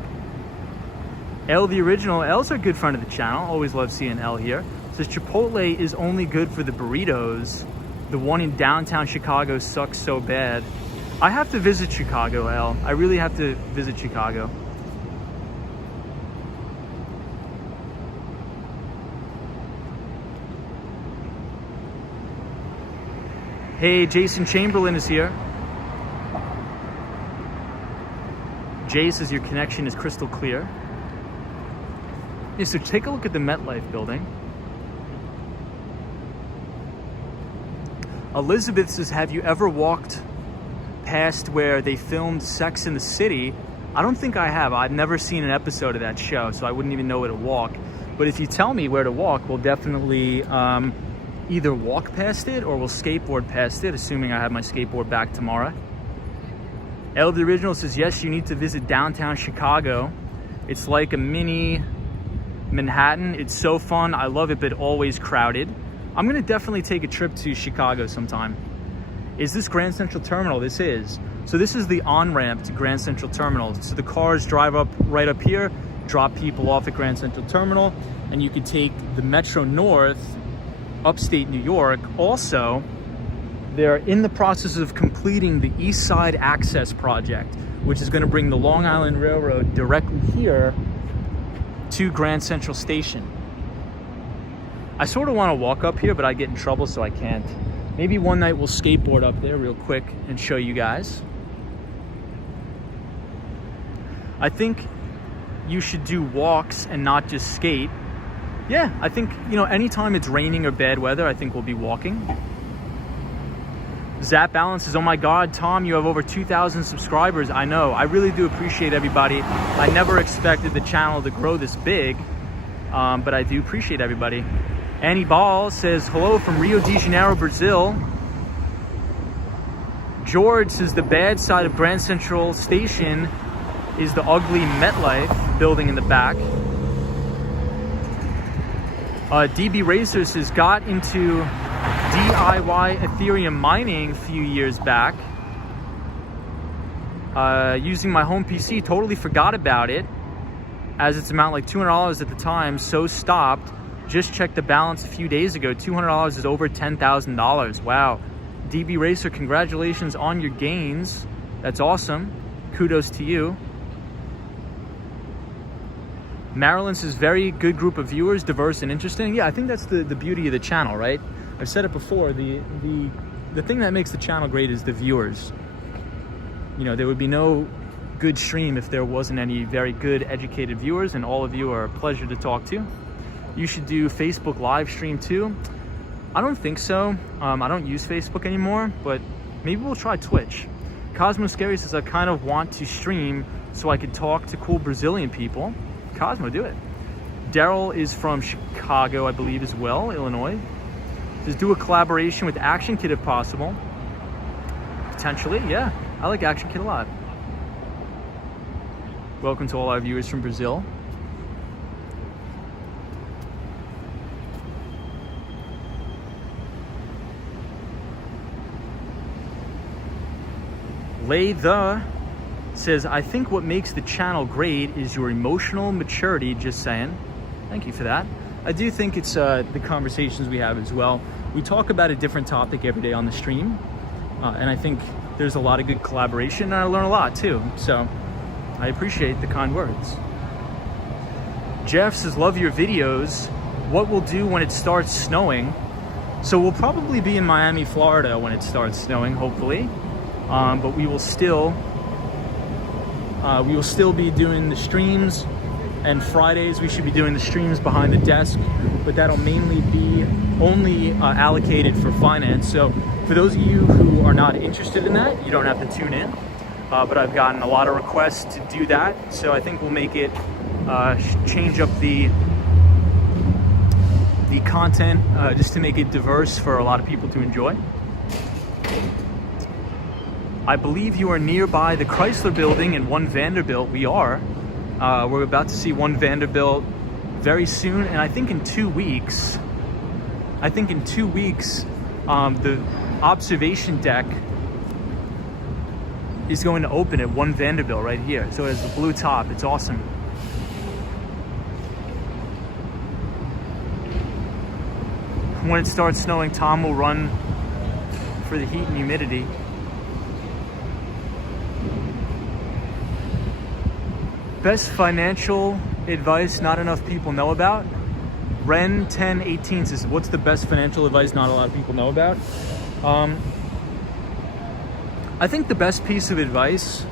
L the original, L's a good friend of the channel. Always love seeing L here. Says Chipotle is only good for the burritos. The one in downtown Chicago sucks so bad. I have to visit Chicago, L. I really have to visit Chicago. Hey, Jason Chamberlain is here. Jay says your connection is crystal clear. Yeah, so take a look at the MetLife building. Elizabeth says, have you ever walked past where they filmed Sex in the City? I don't think I have. I've never seen an episode of that show, so I wouldn't even know where to walk. But if you tell me where to walk, we'll definitely either walk past it or we'll skateboard past it, assuming I have my skateboard back tomorrow. El the Original says, yes, you need to visit downtown Chicago. It's like a mini Manhattan. It's so fun. I love it, but always crowded. I'm gonna definitely take a trip to Chicago sometime. Is this Grand Central Terminal? This is. So this is the on-ramp to Grand Central Terminal. So the cars drive up right up here, drop people off at Grand Central Terminal, and you could take the Metro North, upstate New York. Also, they're in the process of completing the East Side Access Project, which is gonna bring the Long Island Railroad directly here to Grand Central Station. I sort of wanna walk up here, but I get in trouble, so I can't. Maybe one night we'll skateboard up there real quick and show you guys. I think you should do walks and not just skate. Yeah, I think, you know, anytime it's raining or bad weather, I think we'll be walking. Zap Balance says, oh my God, Tom, you have over 2,000 subscribers. I know, I really do appreciate everybody. I never expected the channel to grow this big, but I do appreciate everybody. Annie Ball says, hello from Rio de Janeiro, Brazil. George says, the bad side of Grand Central Station is the ugly MetLife building in the back. DB Racer says, got into DIY Ethereum mining a few years back. Using my home PC, totally forgot about it as its amount like $200 at the time, so stopped. Just checked the balance a few days ago. $200 is over $10,000. Wow. DB Racer, congratulations on your gains. That's awesome. Kudos to you. Marilyn says, very good group of viewers, diverse and interesting. Yeah, I think that's the beauty of the channel, right? I've said it before, the thing that makes the channel great is the viewers. You know, there would be no good stream if there wasn't any very good educated viewers, and all of you are a pleasure to talk to. You should do Facebook live stream too. I don't think so. I don't use Facebook anymore, but maybe we'll try Twitch. Cosmo Scary says, I kind of want to stream so I could talk to cool Brazilian people. Cosmo, do it. Daryl is from Chicago, I believe, as well, Illinois. Says, do a collaboration with Action Kid if possible. Potentially, yeah. I like Action Kid a lot. Welcome to all our viewers from Brazil. Lay the says, I think what makes the channel great is your emotional maturity, just saying. Thank you for that. I do think it's the conversations we have as well. We talk about a different topic every day on the stream, and I think there's a lot of good collaboration, and I learn a lot too, so I appreciate the kind words. Jeff says, love your videos. What we'll do when it starts snowing. So we'll probably be in Miami, Florida when it starts snowing, hopefully. But we will still be doing the streams, and Fridays we should be doing the streams behind the desk, but that'll mainly be only allocated for finance. So for those of you who are not interested in that, you don't have to tune in, but I've gotten a lot of requests to do that, so I think we'll make it change up the content just to make it diverse for a lot of people to enjoy. I believe you are nearby the Chrysler Building and One Vanderbilt. We are. We're about to see One Vanderbilt very soon, and I think in 2 weeks. The observation deck is going to open at One Vanderbilt right here. So it has the blue top. It's awesome. When it starts snowing, Tom will run for the heat and humidity. Best financial advice not enough people know about. Ren 1018 says, what's the best financial advice not a lot of people know about? I think the best piece of advice,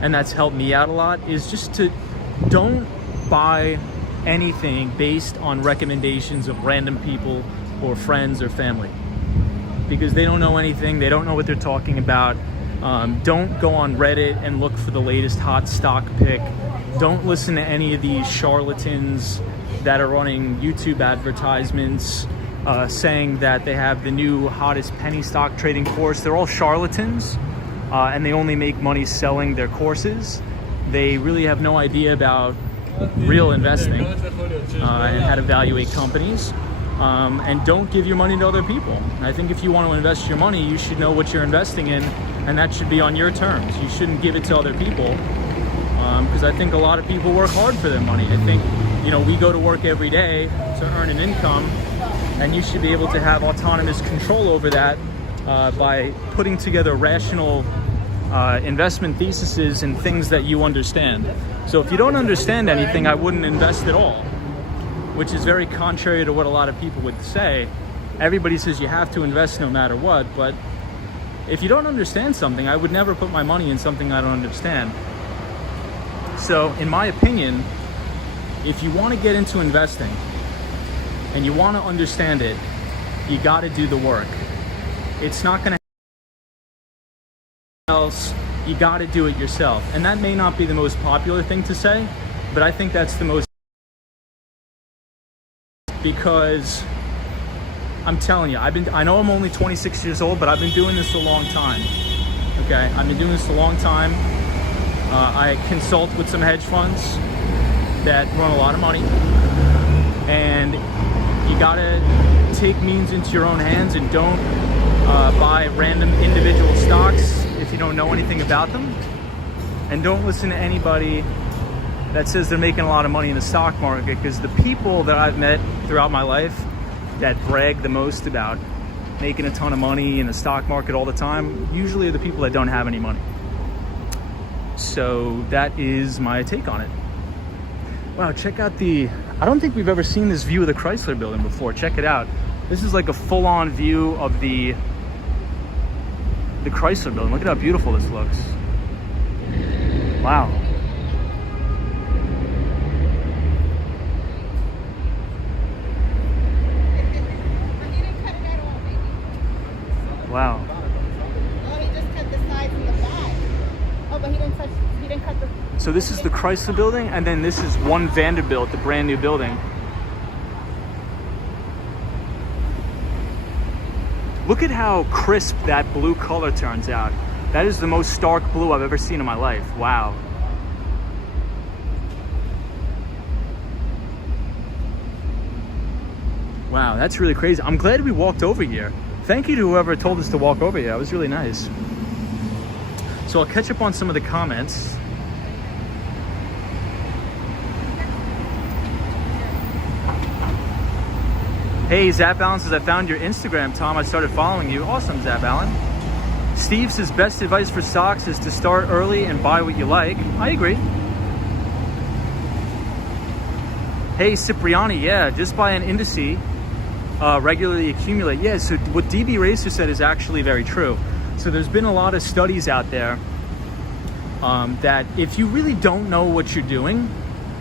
and that's helped me out a lot, is just to don't buy anything based on recommendations of random people or friends or family, because they don't know anything. They don't know what they're talking about. Don't go on Reddit and look for the latest hot stock pick. Don't listen to any of these charlatans that are running YouTube advertisements saying that they have the new hottest penny stock trading course. They're all charlatans, and they only make money selling their courses. They really have no idea about real investing and how to evaluate companies. And don't give your money to other people. I think if you want to invest your money, you should know what you're investing in, and that should be on your terms. You shouldn't give it to other people, because I think a lot of people work hard for their money. I think, you know, we go to work every day to earn an income, and you should be able to have autonomous control over that by putting together rational investment theses and things that you understand. So if you don't understand anything, I wouldn't invest at all, which is very contrary to what a lot of people would say. Everybody says you have to invest no matter what, but if you don't understand something, I would never put my money in something I don't understand. So in my opinion, if you want to get into investing and you want to understand it, you got to do the work. It's not going to else. You got to do it yourself. And that may not be the most popular thing to say, but I think that's the most, because I'm telling you, I know I'm only 26 years old, but I've been doing this a long time. Okay, I've been doing this a long time. I consult with some hedge funds that run a lot of money, and you gotta take means into your own hands and don't buy random individual stocks if you don't know anything about them, and don't listen to anybody that says they're making a lot of money in the stock market, because the people that I've met throughout my life that brag the most about making a ton of money in the stock market all the time usually are the people that don't have any money. So that is my take on it. Wow, check out I don't think we've ever seen this view of the Chrysler building before. Check it out. This is like a full-on view of the Chrysler building. Look at how beautiful this looks. Wow. Wow. Oh, he just cut the sides and the back. Oh, but he didn't cut the... So this is the Chrysler building, and then this is One Vanderbilt, the brand new building. Look at how crisp that blue color turns out. That is the most stark blue I've ever seen in my life. Wow. Wow, that's really crazy. I'm glad we walked over here. Thank you to whoever told us to walk over here. It was really nice. So I'll catch up on some of the comments. Hey, Zap Allen says, I found your Instagram, Tom. I started following you. Awesome, Zap Allen. Steve says, best advice for stocks is to start early and buy what you like. I agree. Hey, Cipriani, yeah, just buy an indice. Regularly accumulate. Yeah, so what DB Racer said is actually very true. So there's been a lot of studies out there that if you really don't know what you're doing,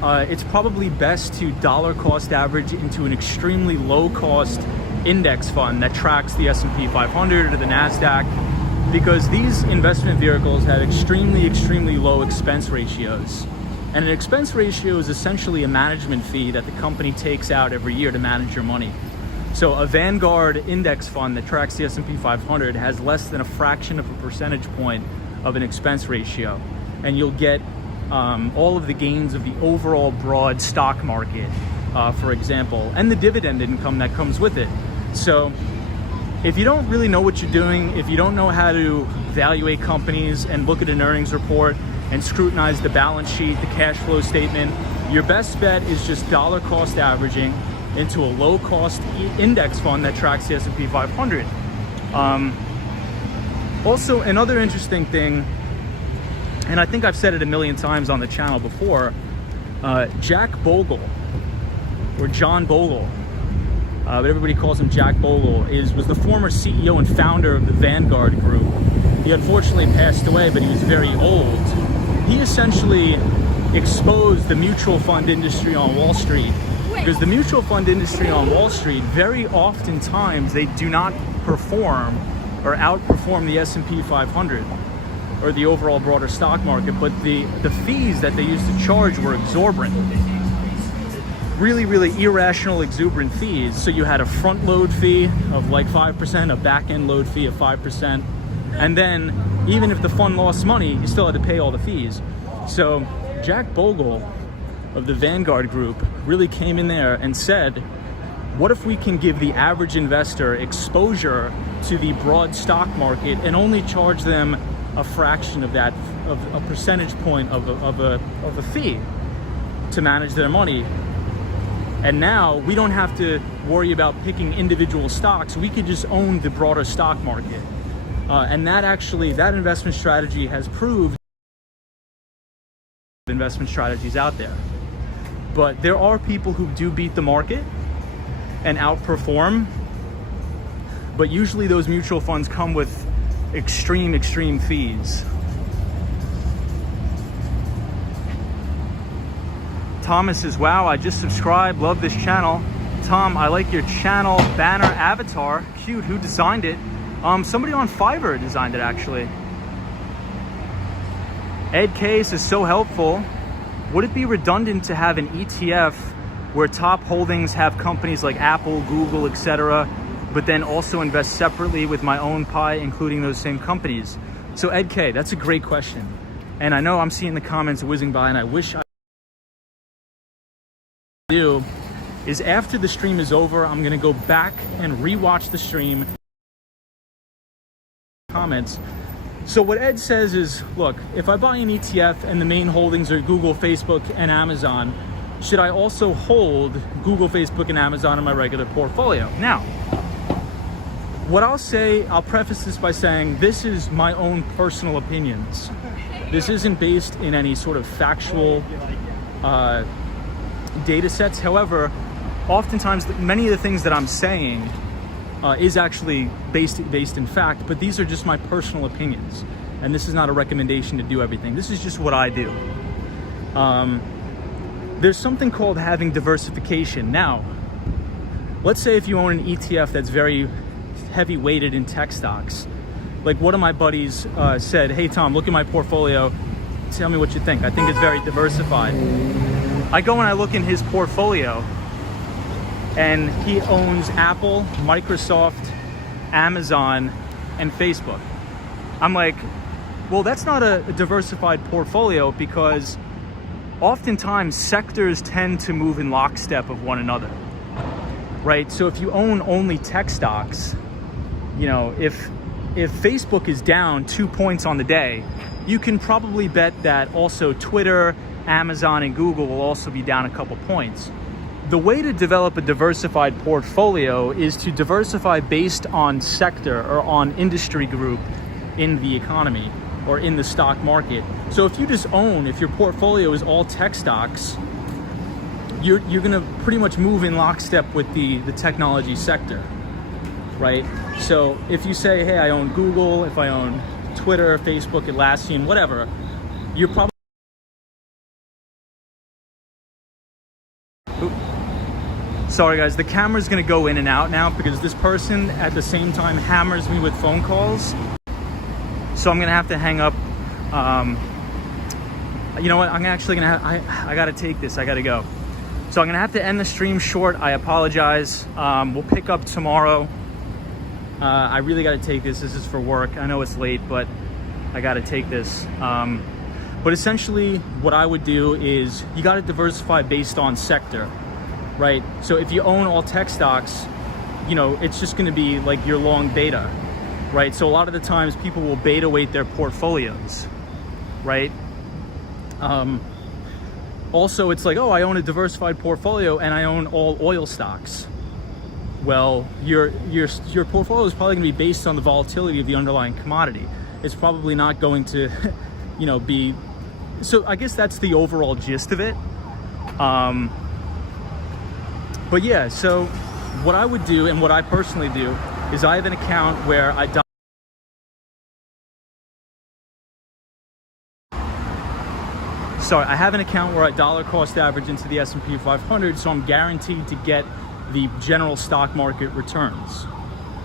it's probably best to dollar cost average into an extremely low cost index fund that tracks the S&P 500 or the NASDAQ, because these investment vehicles have extremely low expense ratios. And an expense ratio is essentially a management fee that the company takes out every year to manage your money. So a Vanguard index fund that tracks the S&P 500 has less than a fraction of a percentage point of an expense ratio. And you'll get all of the gains of the overall broad stock market, for example, and the dividend income that comes with it. So if you don't really know what you're doing, if you don't know how to evaluate companies and look at an earnings report and scrutinize the balance sheet, the cash flow statement, your best bet is just dollar cost averaging into a low cost index fund that tracks the S&P 500. Also, another interesting thing, and I think I've said it a million times on the channel before, Jack Bogle, or John Bogle, but everybody calls him Jack Bogle, was the former CEO and founder of the Vanguard Group. He unfortunately passed away, but he was very old. He essentially exposed the mutual fund industry on Wall Street, because the mutual fund industry on Wall Street, very oftentimes they do not perform or outperform the S&P 500 or the overall broader stock market, but the fees that they used to charge were exorbitant. really, really irrational, exuberant fees. So you had a front load fee of like 5%, a back end load fee of 5%. And then even if the fund lost money, you still had to pay all the fees. So Jack Bogle of the Vanguard Group really came in there and said, what if we can give the average investor exposure to the broad stock market and only charge them a fraction of that, of a percentage point of a fee to manage their money? And now we don't have to worry about picking individual stocks. We could just own the broader stock market. And that investment strategy has proved investment strategies out there. But there are people who do beat the market and outperform, but usually those mutual funds come with extreme fees. Thomas says, wow, I just subscribed, love this channel. Tom, I like your channel banner avatar, cute, who designed it? Somebody on Fiverr designed it, actually. Ed Case is so helpful. Would it be redundant to have an ETF where top holdings have companies like Apple, Google, etc., but then also invest separately with my own pie, including those same companies? So Ed K, that's a great question. And I know I'm seeing the comments whizzing by, and I wish I do, is after the stream is over, I'm gonna go back and rewatch the stream. Comments. So what Ed says is, look, if I buy an ETF and the main holdings are Google, Facebook, and Amazon, should I also hold Google, Facebook, and Amazon in my regular portfolio? Now, what I'll say, I'll preface this by saying this is my own personal opinions. This isn't based in any sort of factual data sets. However, oftentimes many of the things that I'm saying is actually based in fact, but these are just my personal opinions. And this is not a recommendation to do everything. This is just what I do. There's something called having diversification. Now, let's say if you own an ETF that's very heavy weighted in tech stocks. Like one of my buddies said, hey Tom, look at my portfolio, tell me what you think. I think it's very diversified. I go and I look in his portfolio, and he owns Apple, Microsoft, Amazon, and Facebook. I'm like, well, that's not a diversified portfolio, because oftentimes sectors tend to move in lockstep of one another, right? So if you own only tech stocks, you know, if Facebook is down 2 points on the day, you can probably bet that also Twitter, Amazon, and Google will also be down a couple points. The way to develop a diversified portfolio is to diversify based on sector or on industry group in the economy or in the stock market. So if you just own, if your portfolio is all tech stocks, you're gonna pretty much move in lockstep with the technology sector, right? So if you say, hey, I own Google, if I own Twitter, Facebook, Atlassian, whatever, you're probably... Sorry guys, the camera's gonna go in and out now because this person at the same time hammers me with phone calls. So I'm gonna have to hang up. You know what, I'm actually gonna have, I gotta take this, I gotta go. So I'm gonna have to end the stream short, I apologize. We'll pick up tomorrow. I really gotta take this is for work. I know it's late, but I gotta take this. But essentially what I would do is you gotta diversify based on sector. Right? So if you own all tech stocks, you know, it's just going to be like your long beta, right? So a lot of the times people will beta weight their portfolios, right? Also, it's like, oh, I own a diversified portfolio and I own all oil stocks. Well, your portfolio is probably going to be based on the volatility of the underlying commodity. It's probably not going to, you know, be... So I guess that's the overall gist of it. But yeah, so what I would do and what I personally do is I have an account where I have an account where I dollar cost average into the S&P 500, so I'm guaranteed to get the general stock market returns.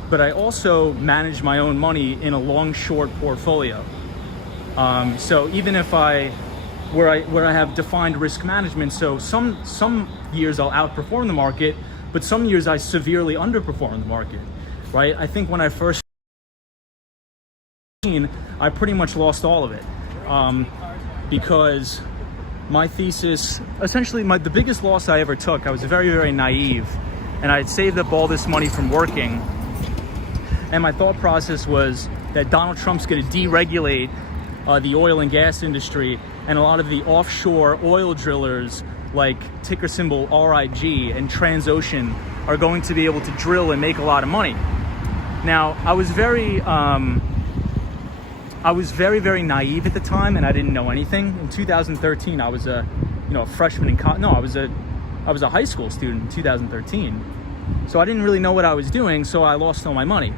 But I also manage my own money in a long short portfolio. So even if I where I have defined risk management. So some years I'll outperform the market, but some years I severely underperform the market, right? I think when I first I pretty much lost all of it, because my thesis, essentially the biggest loss I ever took, I was very, very naive, and I had saved up all this money from working, and my thought process was that Donald Trump's going to deregulate the oil and gas industry, and a lot of the offshore oil drillers like ticker symbol RIG and Transocean are going to be able to drill and make a lot of money. Now, I was very, very naive at the time, and I didn't know anything. In 2013, I was a freshman in college. No, I was a high school student in 2013. So I didn't really know what I was doing, so I lost all my money.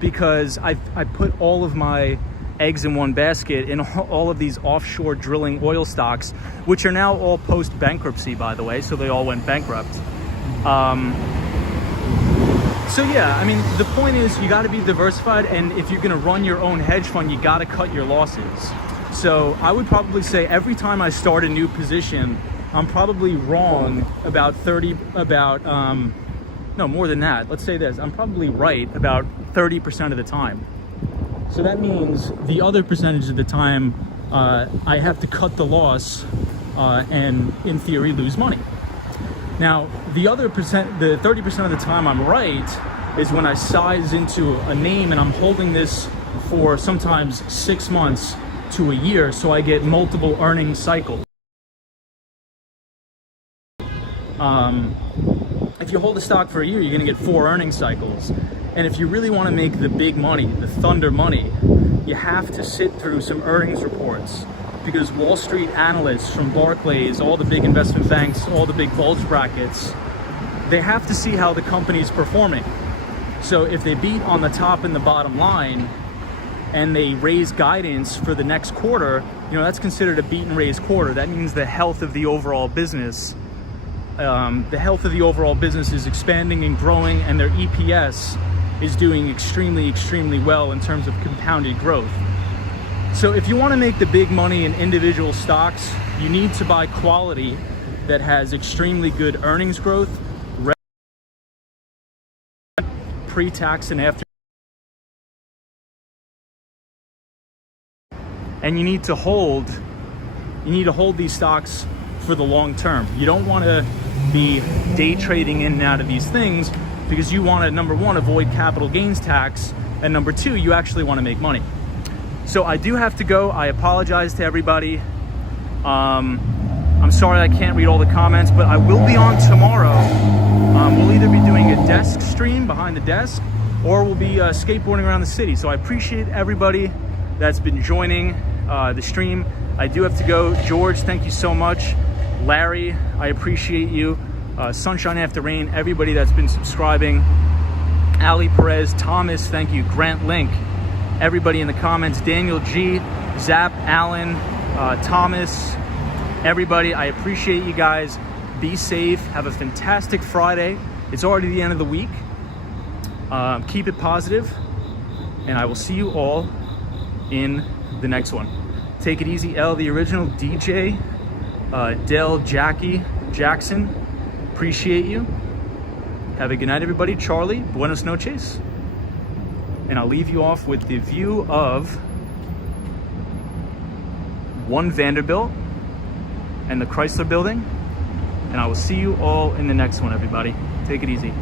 Because I put all of my eggs in one basket in all of these offshore drilling oil stocks, which are now all post-bankruptcy, by the way, so they all went bankrupt. So yeah, I mean, the point is you got to be diversified, and if you're going to run your own hedge fund, you got to cut your losses. So I would probably say every time I start a new position, I'm probably wrong about no, more than that. Let's say this, I'm probably right about 30% of the time. So that means the other percentage of the time, I have to cut the loss and in theory lose money. Now, the 30% of the time I'm right is when I size into a name and I'm holding this for sometimes 6 months to a year, so I get multiple earning cycles. If you hold a stock for a year, you're gonna get 4 earning cycles. And if you really wanna make the big money, the thunder money, you have to sit through some earnings reports, because Wall Street analysts from Barclays, all the big investment banks, all the big bulge brackets, they have to see how the company's performing. So if they beat on the top and the bottom line, and they raise guidance for the next quarter, that's considered a beat and raise quarter. That means the health of the overall business. The health of the overall business is expanding and growing, and their EPS is doing extremely, extremely well in terms of compounded growth. So if you want to make the big money in individual stocks, you need to buy quality that has extremely good earnings growth, pre-tax and after. And you need to hold these stocks for the long term. You don't want to be day trading in and out of these things, because you want to, number one, avoid capital gains tax, and number two, you actually want to make money. So I do have to go. I apologize to everybody. I'm sorry I can't read all the comments, but I will be on tomorrow. We'll either be doing a desk stream behind the desk, or we'll be skateboarding around the city. So I appreciate everybody that's been joining the stream. I do have to go. George, thank you so much. Larry, I appreciate you. Sunshine After Rain, everybody that's been subscribing. Ali Perez, Thomas, thank you. Grant Link, everybody in the comments. Daniel G, Zap, Allen, Thomas, everybody, I appreciate you guys. Be safe. Have a fantastic Friday. It's already the end of the week. Keep it positive, and I will see you all in the next one. Take it easy, L, the original DJ, Dell, Jackie, Jackson. Appreciate you. Have a good night, everybody. Charlie, buenos noches. And I'll leave you off with the view of One Vanderbilt and the Chrysler Building. And I will see you all in the next one, everybody. Take it easy.